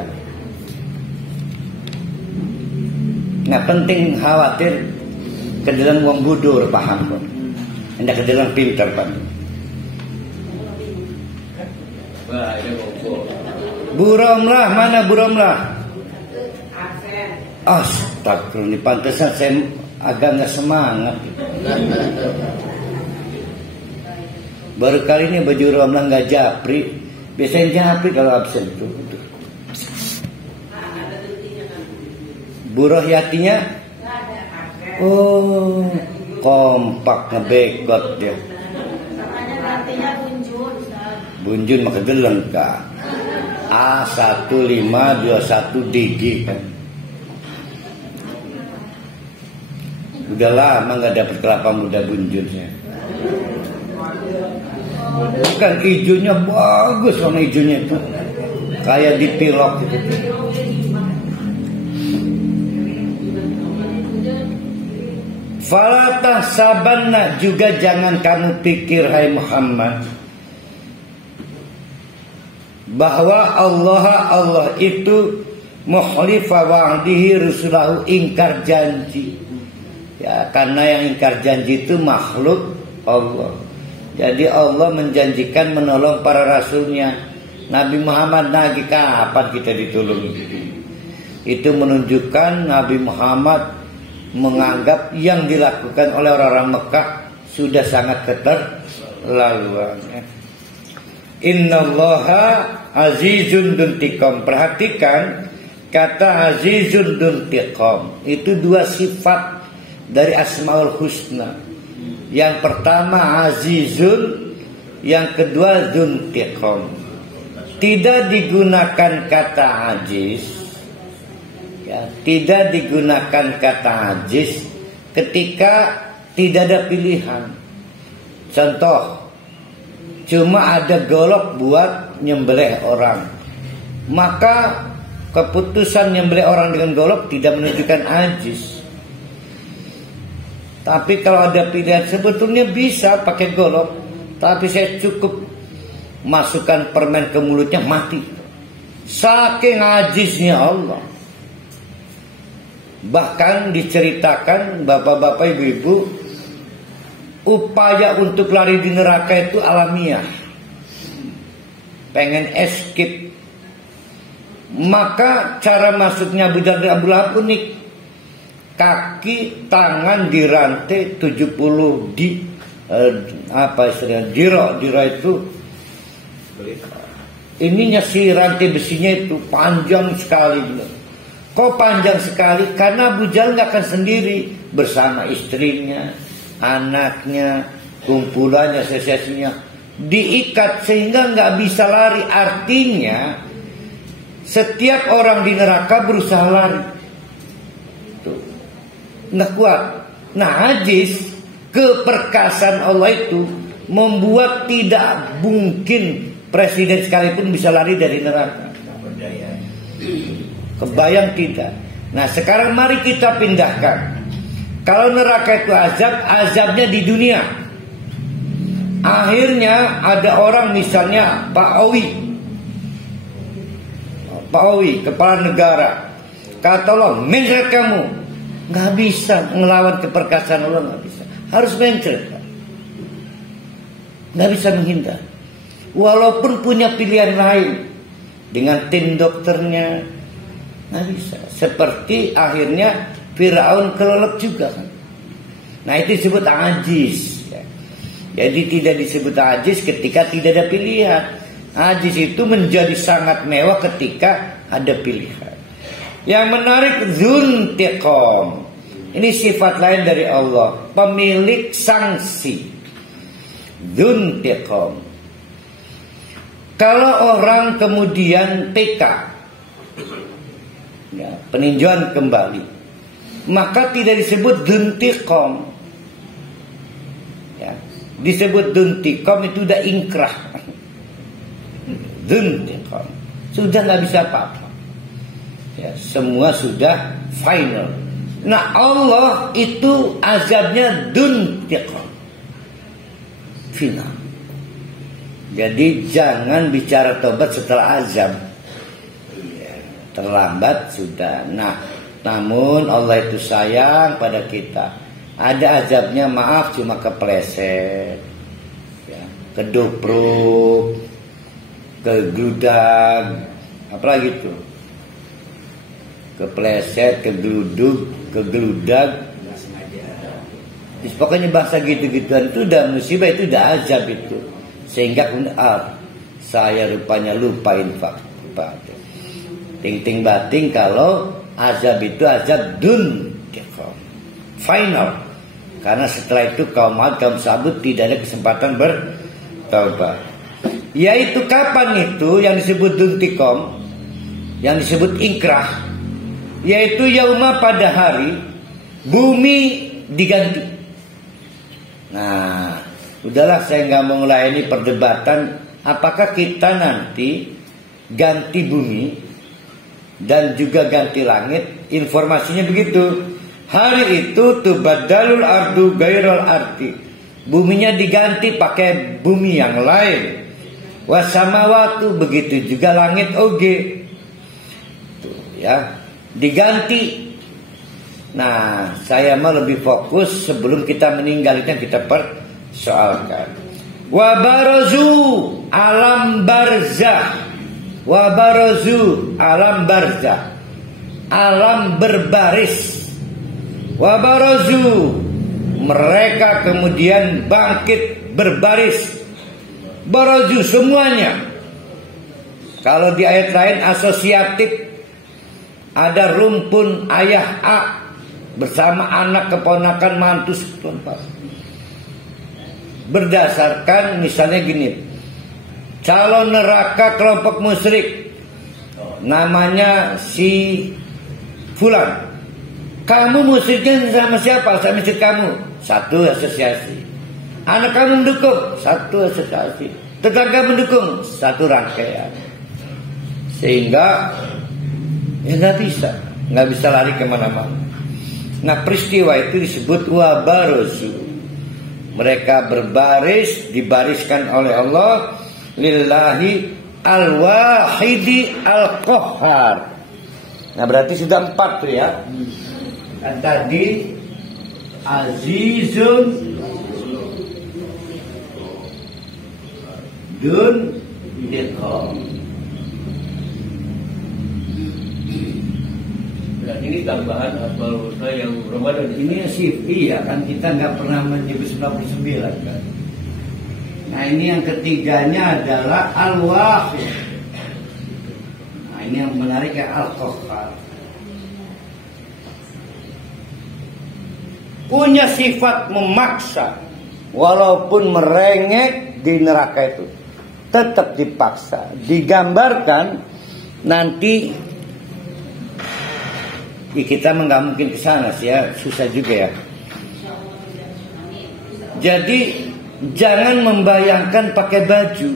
Nah penting khawatir kedalam wong budur paham pun. Hendak kedalam pintar Pak. Wah, ini Bu Romlah, mana Bu Romlah? Absen. Astagfirullah, pantesan saya agak nggak semangat. Baru kali ini baju Romlah nggak japri. Biasanya japri kalau absen tuh. Ada dutinya kan? Bu Rohyatinya? Nggak ada absen. Oh, kompak ngebekot dia. Katanya gantinya Bunjun, Ustaz. Bunjun maka geleng kak. A1521 DG kan. Udah lama nggak dapat kelapa muda Bunjunnya. Bukan hijaunya bagus, warna hijaunya itu kayak dipilok gitu. Falatah sabanna, juga jangan kamu pikir hai Muhammad bahwa Allah itu mukhlifa wa'dihi rusulahu, ingkar janji. Ya, karena yang ingkar janji itu makhluk Allah. Jadi Allah menjanjikan menolong para rasulnya. Nabi Muhammad lagi kapan kita ditolong? Itu menunjukkan Nabi Muhammad menganggap yang dilakukan oleh orang-orang Mekah sudah sangat keterlaluan. Innallaha azizun dzuntiqam. Perhatikan kata azizun dzuntiqam. Itu dua sifat dari Asmaul Husna. Yang pertama azizun, yang kedua dzuntiqam. Tidak digunakan kata aziz, ya, tidak digunakan kata aziz ketika tidak ada pilihan. Contoh, cuma ada golok buat nyembelih orang, maka keputusan nyembelih orang dengan golok tidak menunjukkan aziz. Tapi kalau ada pilihan, sebetulnya bisa pakai golok, tapi saya cukup masukkan permen ke mulutnya mati. Saking ajiznya Allah. Bahkan diceritakan bapak-bapak ibu-ibu, upaya untuk lari di neraka itu alamiah. Pengen escape. Maka cara masuknya Abu Dhar dan Abu Lahab unik. Kaki tangan dirantai 70 di dira itu ininya si rantai besinya itu panjang sekali. Kok panjang sekali? Karena Abu Jahal nggak akan sendiri, bersama istrinya, anaknya, kumpulannya, sesiasinya diikat sehingga nggak bisa lari. Artinya setiap orang di neraka berusaha lari. Nggak kuat. Nah, ajiz, keperkasaan Allah itu membuat tidak mungkin presiden sekalipun bisa lari dari neraka. Kebayang tidak? Nah, sekarang mari kita pindahkan. Kalau neraka itu azab, azabnya di dunia. Akhirnya ada orang misalnya Pak Owi, kepala negara, kata Allah, mencret kamu. Nggak bisa ngelawan keperkasaan Allah, nggak bisa. Harus mencret, nggak bisa menghindar. Walaupun punya pilihan lain dengan tim dokternya, nggak bisa. Seperti akhirnya Firaun kelelep juga kan. Nah, itu disebut ajiz. Jadi tidak disebut ajiz ketika tidak ada pilihan. Ajiz itu menjadi sangat mewah ketika ada pilihan. Yang menarik dzuntiqam. Ini sifat lain dari Allah, pemilik sanksi. Dzuntiqam. Kalau orang kemudian TK, ya, peninjauan kembali, maka tidak disebut dzuntiqam. Ya, disebut dzuntiqam itu udah ingkrah. Dzuntiqam. Sudah nggak bisa apa-apa. Ya, semua sudah final. Nah, Allah itu azabnya dzuntiqam, final. Jadi jangan bicara tobat setelah azab, ya, terlambat sudah. Nah, namun Allah itu sayang pada kita. Ada azabnya, maaf, cuma kepleset, ya, kedupruk, kegludak, apalagi itu, kepleset, kegeluduk, kegeludak, nggak sengaja. pokoknya bahasa gitu-gituan itu udah musibah, itu udah azab itu. Sehingga saya rupanya lupa infak. Ting-ting bating kalau azab itu azab final. Karena setelah itu kaum sabut tidak ada kesempatan bertaubat. Yaitu kapan itu yang disebut duntikom, yang disebut inkrah, yaitu yauma pada hari bumi diganti. Nah, udahlah saya nggak mau mulai ini perdebatan apakah kita nanti ganti bumi dan juga ganti langit. Informasinya begitu. Hari itu tubadalul ardu gairal arti. Buminya diganti pakai bumi yang lain. Wasamawatu, begitu juga langit oge. Tuh ya, diganti. Nah, saya mau lebih fokus sebelum kita meninggalnya kita persoalkan. Wabarazu alam barzah. Wabarazu alam barzah. Alam berbaris. Wabarazu, mereka kemudian bangkit berbaris. Barazu semuanya. Kalau di ayat lain asosiatif, ada rumpun ayah A bersama anak keponakan mantu setempat. Berdasarkan misalnya gini, calon neraka kelompok musyrik namanya si Fulan. Kamu musyriknya sama siapa? Sama istri kamu. Satu asosiasi. Anak kamu mendukung, satu asosiasi. Tetangga mendukung, satu rangkaian. Sehingga ya nggak bisa lari kemana-mana. Nah, peristiwa itu disebut wabarozu. Mereka berbaris, dibariskan oleh Allah lillahi al-wahidi al-qahhar. Nah, berarti sudah 4 tuh ya. Kan tadi azizun dun diqam. Dan ini tambahan hafal saya yang Ramadan. Ini iya kan kita nggak pernah menyebut 99 kan. Nah, ini yang ketiganya adalah al-wahid. Nah, ini yang menarik ya, al-qahhar. Punya sifat memaksa, walaupun merengek di neraka itu tetap dipaksa. Digambarkan nanti kita nggak mungkin ke sana sih ya, susah juga ya. Jadi jangan membayangkan pakai baju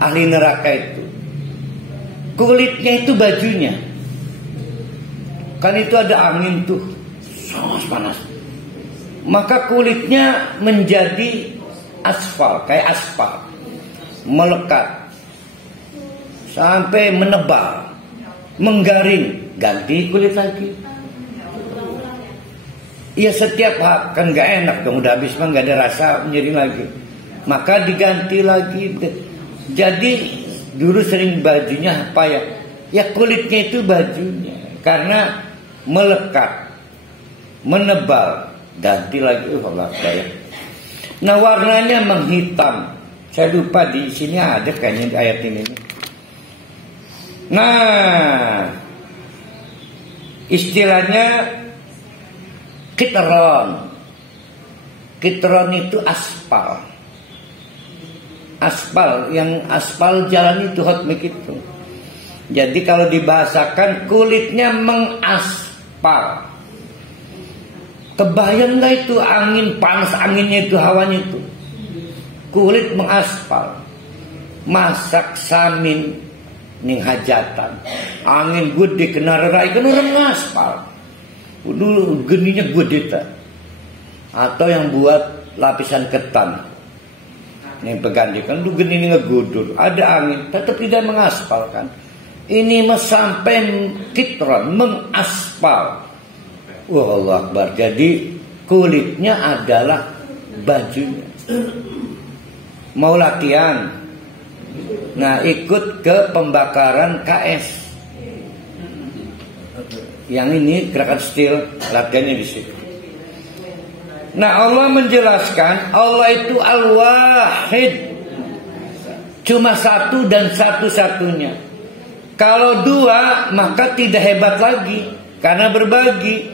ahli neraka itu. Kulitnya itu bajunya. Kan itu ada angin tuh, sangat panas. Maka kulitnya menjadi aspal, kayak aspal, melekat sampai menebal, menggaring, ganti kulit lagi. Ya setiap kan nggak enak dong, udah habis mah nggak ada rasa nyeri lagi, maka diganti lagi. Jadi dulu sering bajunya apa ya? Ya kulitnya itu bajunya, karena melekat, menebal, ganti lagi. Allah ya. Nah, warnanya menghitam. Saya lupa di sini ada kayaknya di ayat ini. Nah, istilahnya kitron. Kitron itu aspal. Aspal, yang aspal jalan itu hotmik itu. Jadi kalau dibahasakan kulitnya mengaspal. Kebayang gak itu angin panas, anginnya itu, hawanya itu. Kulit mengaspal. Masak samin ning hajatan. Angin gede kena rai kan orang mengaspal. Dulu geninya gede ta. Atau yang buat lapisan ketan. Ning pegandikan dulu geni ngegudur. Ada angin tetap tidak mengaspal kan. Ini sampai kitron mengaspal. Wah, Allah Akbar. Jadi kulitnya adalah bajunya. Mau latihan Nah, ikut ke pembakaran KS. Yang ini gerakan steel, latihannya di situ. Nah, Allah menjelaskan Allah itu Al-Wahid, cuma satu dan satu-satunya. Kalau dua maka tidak hebat lagi, karena berbagi.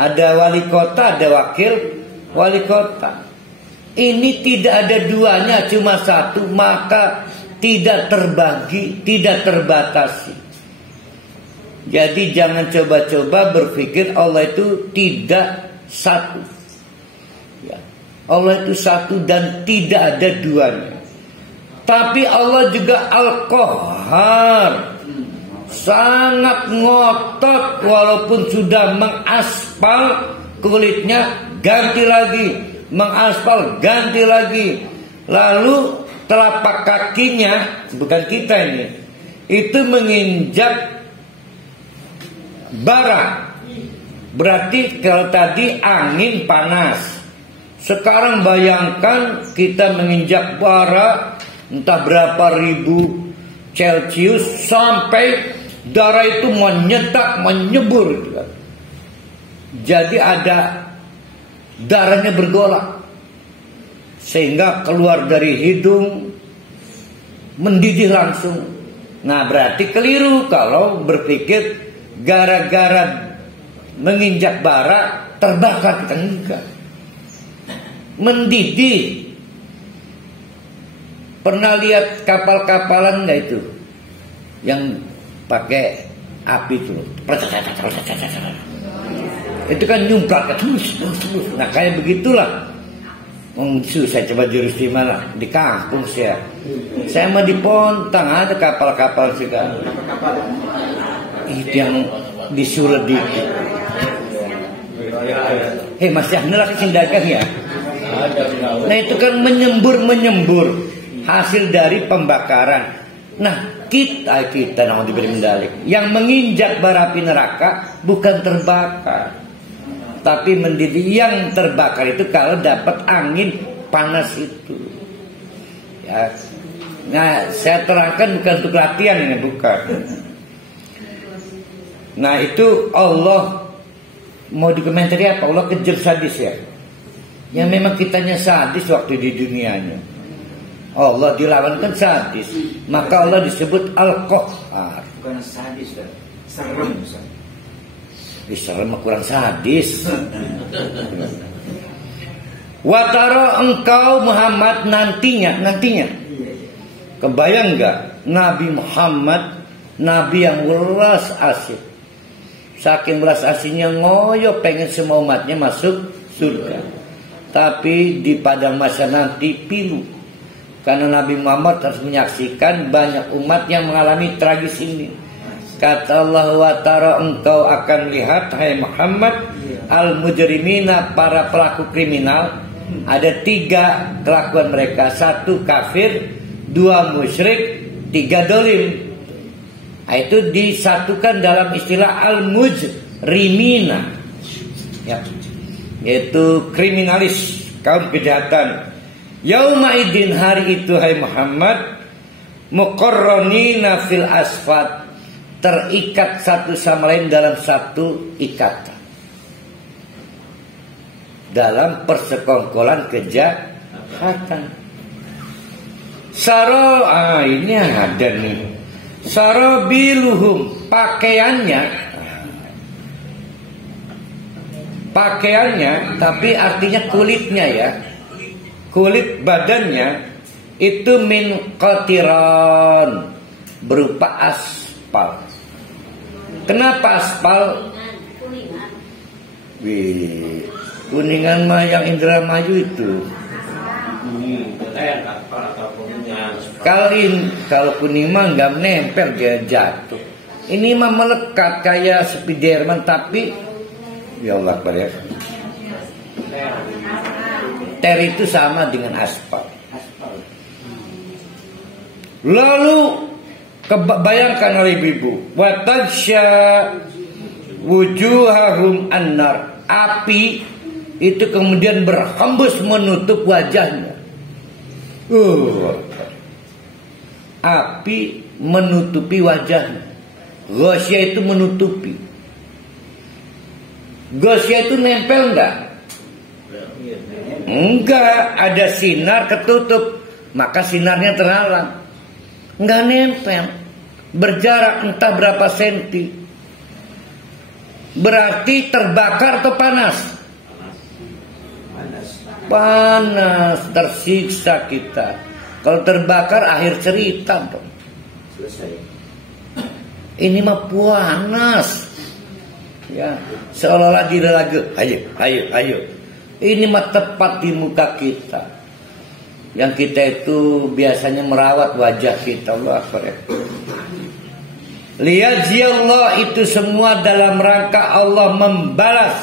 Ada wali kota, ada wakil wali kota. Ini tidak ada duanya, cuma satu, maka tidak terbagi, tidak terbatasi. Jadi jangan coba-coba berpikir Allah itu tidak satu. Ya. Allah itu satu dan tidak ada duanya. Tapi Allah juga Al-Qahhar, sangat ngotot, walaupun sudah mengaspal kulitnya ganti lagi, mengaspal ganti lagi. Lalu telapak kakinya, bukan kita ini, itu menginjak bara. Berarti kalau tadi angin panas, sekarang bayangkan kita menginjak bara entah berapa ribu Celcius sampai darah itu menyedak, menyebur. Jadi ada darahnya bergolak sehingga keluar dari hidung mendidih langsung. Nah, berarti keliru kalau berpikir gara-gara menginjak bara terbakar. Kita enggak. Mendidih. Pernah lihat kapal-kapalan enggak itu? Yang pakai api itu. Itu kan nyumprak terus. Nah, kayak begitulah. Saya coba jurus di mana? Di kampung saya. Saya mah di Pontang ada kapal-kapal juga. Itu yang disuruh dikit. Mas Yahna lagi dagang ya. Nah, itu kan menyembur hasil dari pembakaran. Nah, kita yang diberi medali, yang menginjak bara api neraka bukan terbakar, tapi mendidih. Yang terbakar itu kalau dapat angin panas itu. Ya. Nah, saya terangkan bukan untuk latihan ini, bukan. Nah, itu Allah mau dikomentari apa? Allah kejar sadis ya. Yang memang kitanya sadis waktu di dunianya. Allah dilawankan sadis, maka Allah disebut Al-Qahhar. Bukan sadis, serem. Serem kurang sadis. Wataro engkau Muhammad nantinya. Kebayang nggak Nabi Muhammad, Nabi yang welas asih. Saking welas asihnya ngoyo pengen semua umatnya masuk surga. Tapi di padang masa nanti pilu. Karena Nabi Muhammad harus menyaksikan banyak umat yang mengalami tragis ini. Kata Allah, wa tara engkau akan lihat hai Muhammad al-mujrimina, para pelaku kriminal. Ada 3 kelakuan mereka. 1 kafir, 2 musyrik, 3 dolim. Nah, itu disatukan dalam istilah al-mujrimina ya, yaitu kriminalis, kaum kejahatan. Yauma idin, hari itu hai Muhammad, muqarranina fil asfat, terikat satu sama lain dalam satu ikatan, dalam persekongkolan kejahatan. Saro, ini ada nih. Sarabiluhum, pakaiannya, tapi artinya kulitnya ya. Kulit badannya itu min qatiran, berupa aspal. Kenapa aspal? Kuningan mah yang Indramayu itu. Kalau kuning mah nggak nempel, dia jatuh. Ini mah melekat kayak Spiderman, tapi ya Allah pada. Ter itu sama dengan aspal. Lalu bayangkan oleh ibu, watadsya wujuhahum annar, api itu kemudian berhembus menutup wajahnya. api menutupi wajahnya. Ghosya itu menutupi. Ghosya itu nempel enggak? Enggak, ada sinar ketutup, maka sinarnya terhalang. Enggak nempel. Berjarak entah berapa senti. Berarti terbakar atau panas? Panas, tersiksa kita. Kalau terbakar akhir cerita dong. Selesai. Ini mah panas. Ya, seolah-olah dia lagi, ayo. Ini mah tepat di muka kita. Yang kita itu biasanya merawat wajah kita. Allah Akbar. Liyajziyallah, itu semua dalam rangka Allah membalas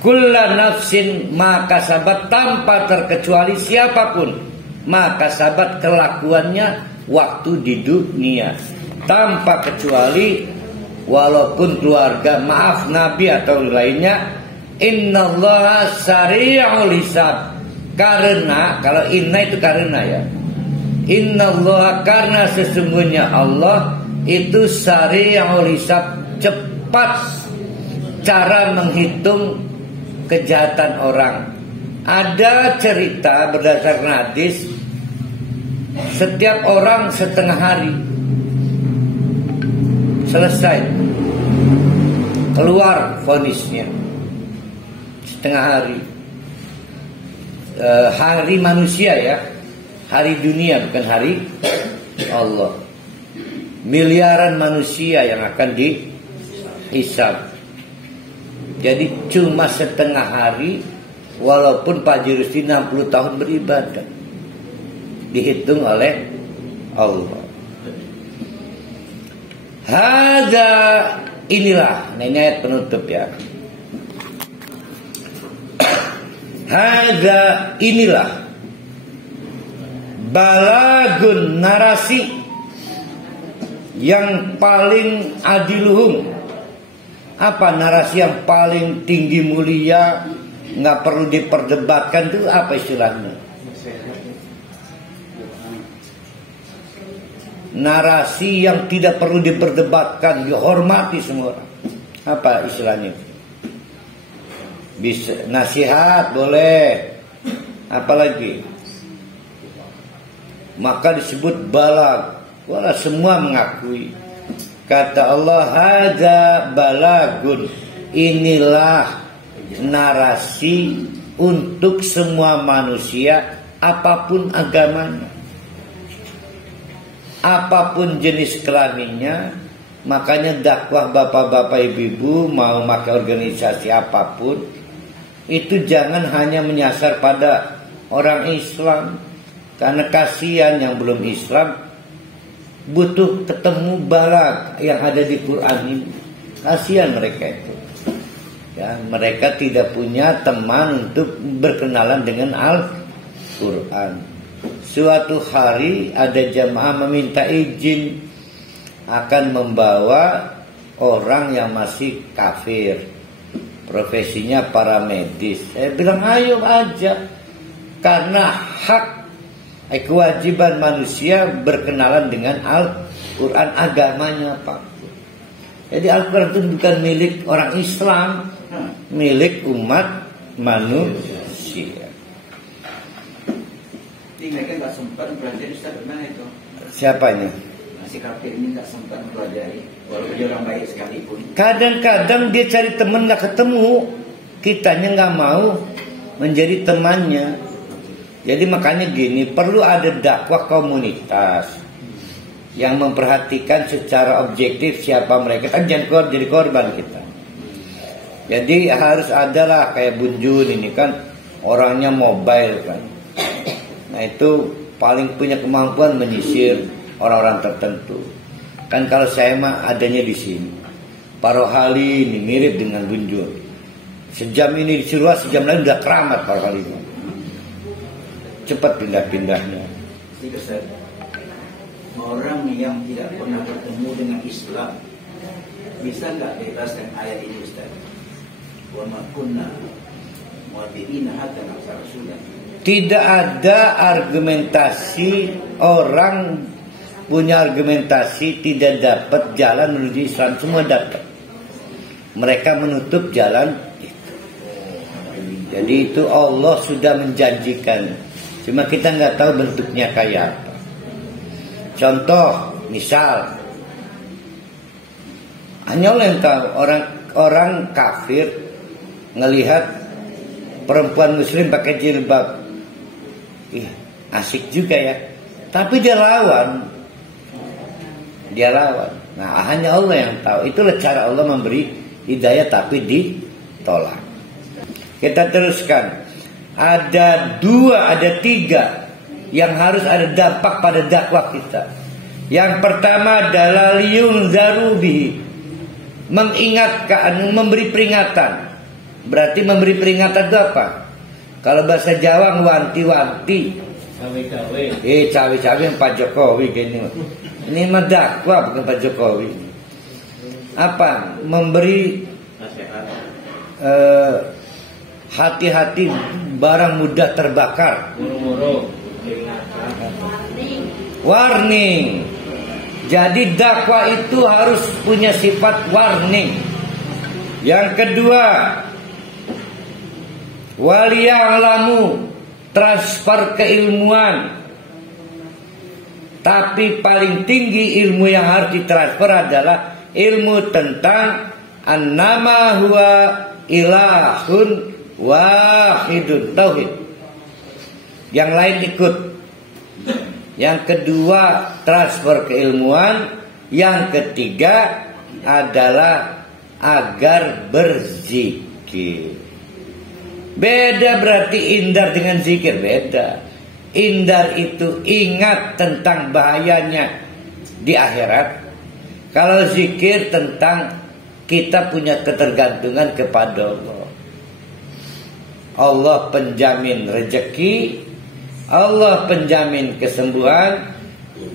kulla nafsin ma kasabat, tanpa terkecuali siapapun maka sabat kelakuannya waktu di dunia, tanpa kecuali, walaupun keluarga, maaf nabi atau lainnya. Innallaha sari'ul hisab. Karena, kalau inna itu karena ya, innallaha, karena sesungguhnya Allah itu sari'ul hisab, cepat cara menghitung kejahatan orang. Ada cerita berdasarkan hadis, setiap orang setengah hari selesai keluar vonisnya, setengah hari. Hari manusia ya, hari dunia bukan hari Allah. Miliaran manusia yang akan dihisab. Jadi cuma setengah hari, walaupun Pak Jurusi 60 tahun beribadah, dihitung oleh Allah. Hadza, inilah, nah ini ayat penutup ya. Hadza, inilah balagun, narasi yang paling adiluhum. Apa narasi yang paling tinggi mulia, nggak perlu diperdebatkan, itu apa istilahnya? Narasi yang tidak perlu diperdebatkan, dihormati semua orang. Apa istilahnya? Bisa nasihat boleh, apalagi? Maka disebut balag. Wala semua mengakui. Kata Allah, hadza balagun, inilah narasi untuk semua manusia, apapun agamanya, apapun jenis kelaminnya. Makanya dakwah bapak-bapak ibu-ibu mau pakai organisasi apapun, itu jangan hanya menyasar pada orang Islam, karena kasihan yang belum Islam butuh ketemu balag yang ada di Quran ini. Kasihan mereka itu ya, mereka tidak punya teman untuk berkenalan dengan Al-Quran. Suatu hari ada jamaah meminta izin akan membawa orang yang masih kafir, profesinya paramedis. Saya bilang ayo aja, karena hak, kewajiban manusia berkenalan dengan Al-Quran, agamanya Pak. Jadi Al-Quran itu bukan milik orang Islam, milik umat manusia. Jadi mereka nggak sempat belajar Ustaz, gimana itu? Siapanya? Si kafir ini nggak sempat belajar, walaupun dia orang baik sekalipun. Kadang-kadang dia cari teman nggak ketemu, kitanya nggak mau menjadi temannya. Jadi makanya gini, perlu ada dakwah komunitas yang memperhatikan secara objektif siapa mereka, kan jangan jadi korban kita. Jadi harus adalah kayak Bunjun ini kan orangnya mobile kan. Nah itu paling punya kemampuan menyisir orang-orang tertentu. Kan kalau saya mah adanya di sini. Parohali ini mirip dengan Bunjun. Sejam ini disuruh, sejam lain udah keramat Parohali ini. Cepat pindah-pindahnya. Orang yang tidak pernah bertemu dengan Islam, bisa nggak dijelaskan ayat ini Ustaz? Wa ma kunna mu'adzibina hatta nab'atha rasulan. Tidak ada argumentasi orang punya argumentasi tidak dapat jalan menuju Islam, semua dapat. Mereka menutup jalan itu. Jadi itu Allah sudah menjanjikan, cuma kita nggak tahu bentuknya kayak apa. Contoh, misal, hanya Allah yang tahu. Orang kafir ngelihat perempuan muslim pakai jilbab, asik juga ya. Tapi dia lawan. Nah, hanya Allah yang tahu. Itulah cara Allah memberi hidayah tapi ditolak. Kita teruskan. Ada 2, ada 3 yang harus ada dampak pada dakwah kita. Yang pertama adalah liyunzaru bihi, mengingatkan, memberi peringatan. Berarti memberi peringatan itu apa? Kalau bahasa Jawa wanti-wanti. Cawe-cawe Pak Jokowi gini. Ini mah dakwah bukan Pak Jokowi. Apa? Memberi hati-hati barang mudah terbakar. Warning. Jadi dakwah itu harus punya sifat warning. Yang kedua, waliya'lamu, transfer keilmuan. Tapi paling tinggi ilmu yang harus ditransfer adalah ilmu tentang annama huwa ilahun wahidun, tauhid. Yang lain ikut. Yang kedua transfer keilmuan. Yang ketiga adalah agar berzikir. Beda berarti indar dengan zikir, beda. Indar itu ingat tentang bahayanya di akhirat. Kalau zikir tentang kita punya ketergantungan kepada Allah. Allah penjamin rezeki, Allah penjamin kesembuhan,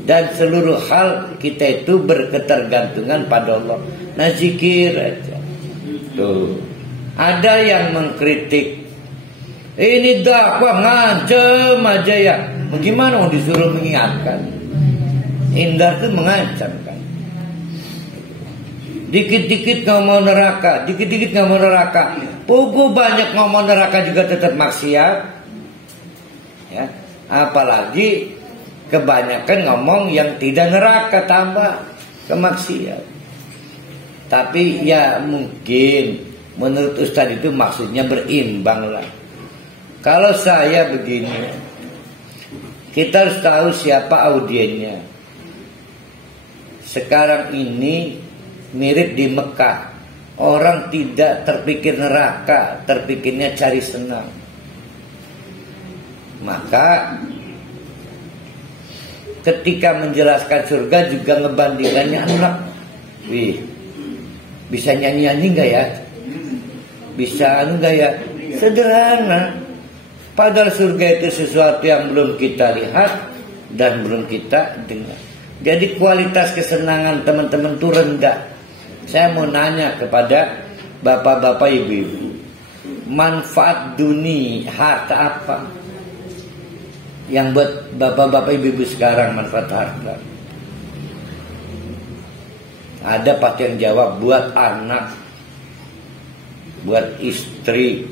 dan seluruh hal kita itu berketergantungan pada Allah. Nah, zikir aja. Tuh. Ada yang mengkritik, ini dakwah ngancam aja ya. Bagaimana mau disuruh mengingatkan? Indar itu mengancam kan. Dikit-dikit ngomong neraka, dikit-dikit ngomong neraka. Pugu banyak ngomong neraka juga tetap maksiat. Ya, apalagi kebanyakan ngomong yang tidak neraka tambah kemaksiat. Tapi ya mungkin menurut Ustadz itu maksudnya berimbang lah. Kalau saya begini, kita harus tahu siapa audiennya. Sekarang ini mirip di Mekah, orang tidak terpikir neraka, terpikirnya cari senang. Maka ketika menjelaskan surga juga ngebandingannya anak. Bisa nyanyi-nyanyi enggak ya? Bisa enggak ya? Sederhana. Padahal surga itu sesuatu yang belum kita lihat dan belum kita dengar. Jadi kualitas kesenangan teman-teman itu rendah. Saya mau nanya kepada bapak-bapak ibu-ibu, manfaat dunia harta apa yang buat bapak-bapak ibu-ibu sekarang manfaat harta? Ada pasti yang jawab buat anak, buat istri,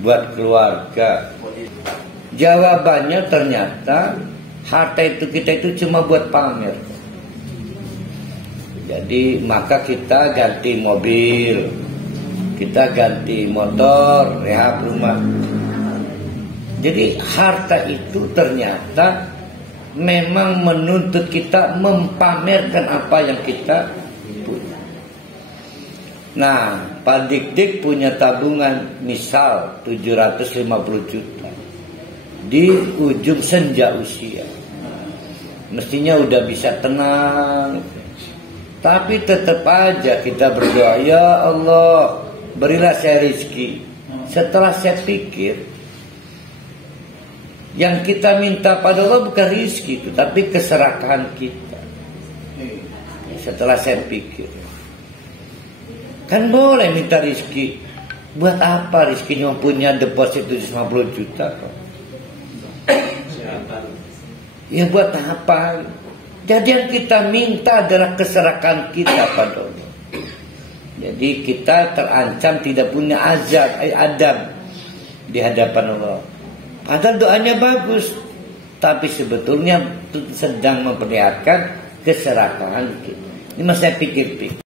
buat keluarga. Jawabannya ternyata harta itu kita itu cuma buat pamer. Jadi maka kita ganti mobil, kita ganti motor, rehab rumah. Jadi harta itu ternyata memang menuntut kita mempamerkan apa yang kita punya. Nah, Pak Dik-Dik punya tabungan misal 750 juta di ujung senja usia. Mestinya udah bisa tenang. Tapi tetap aja kita berdoa, ya Allah berilah saya rezeki. Setelah saya pikir, yang kita minta pada Allah bukan rezeki itu, tapi keserakahan kita. Setelah saya pikir, kan boleh minta rezeki. Buat apa rezekinya punya deposit 750 juta kok? Ya buat apa? Jadi yang kita minta adalah keserakan kita pada Allah. Jadi kita terancam tidak punya adab di hadapan Allah. Padahal doanya bagus, tapi sebetulnya sedang memperlihatkan keserakan kita. Ini mas saya pikir.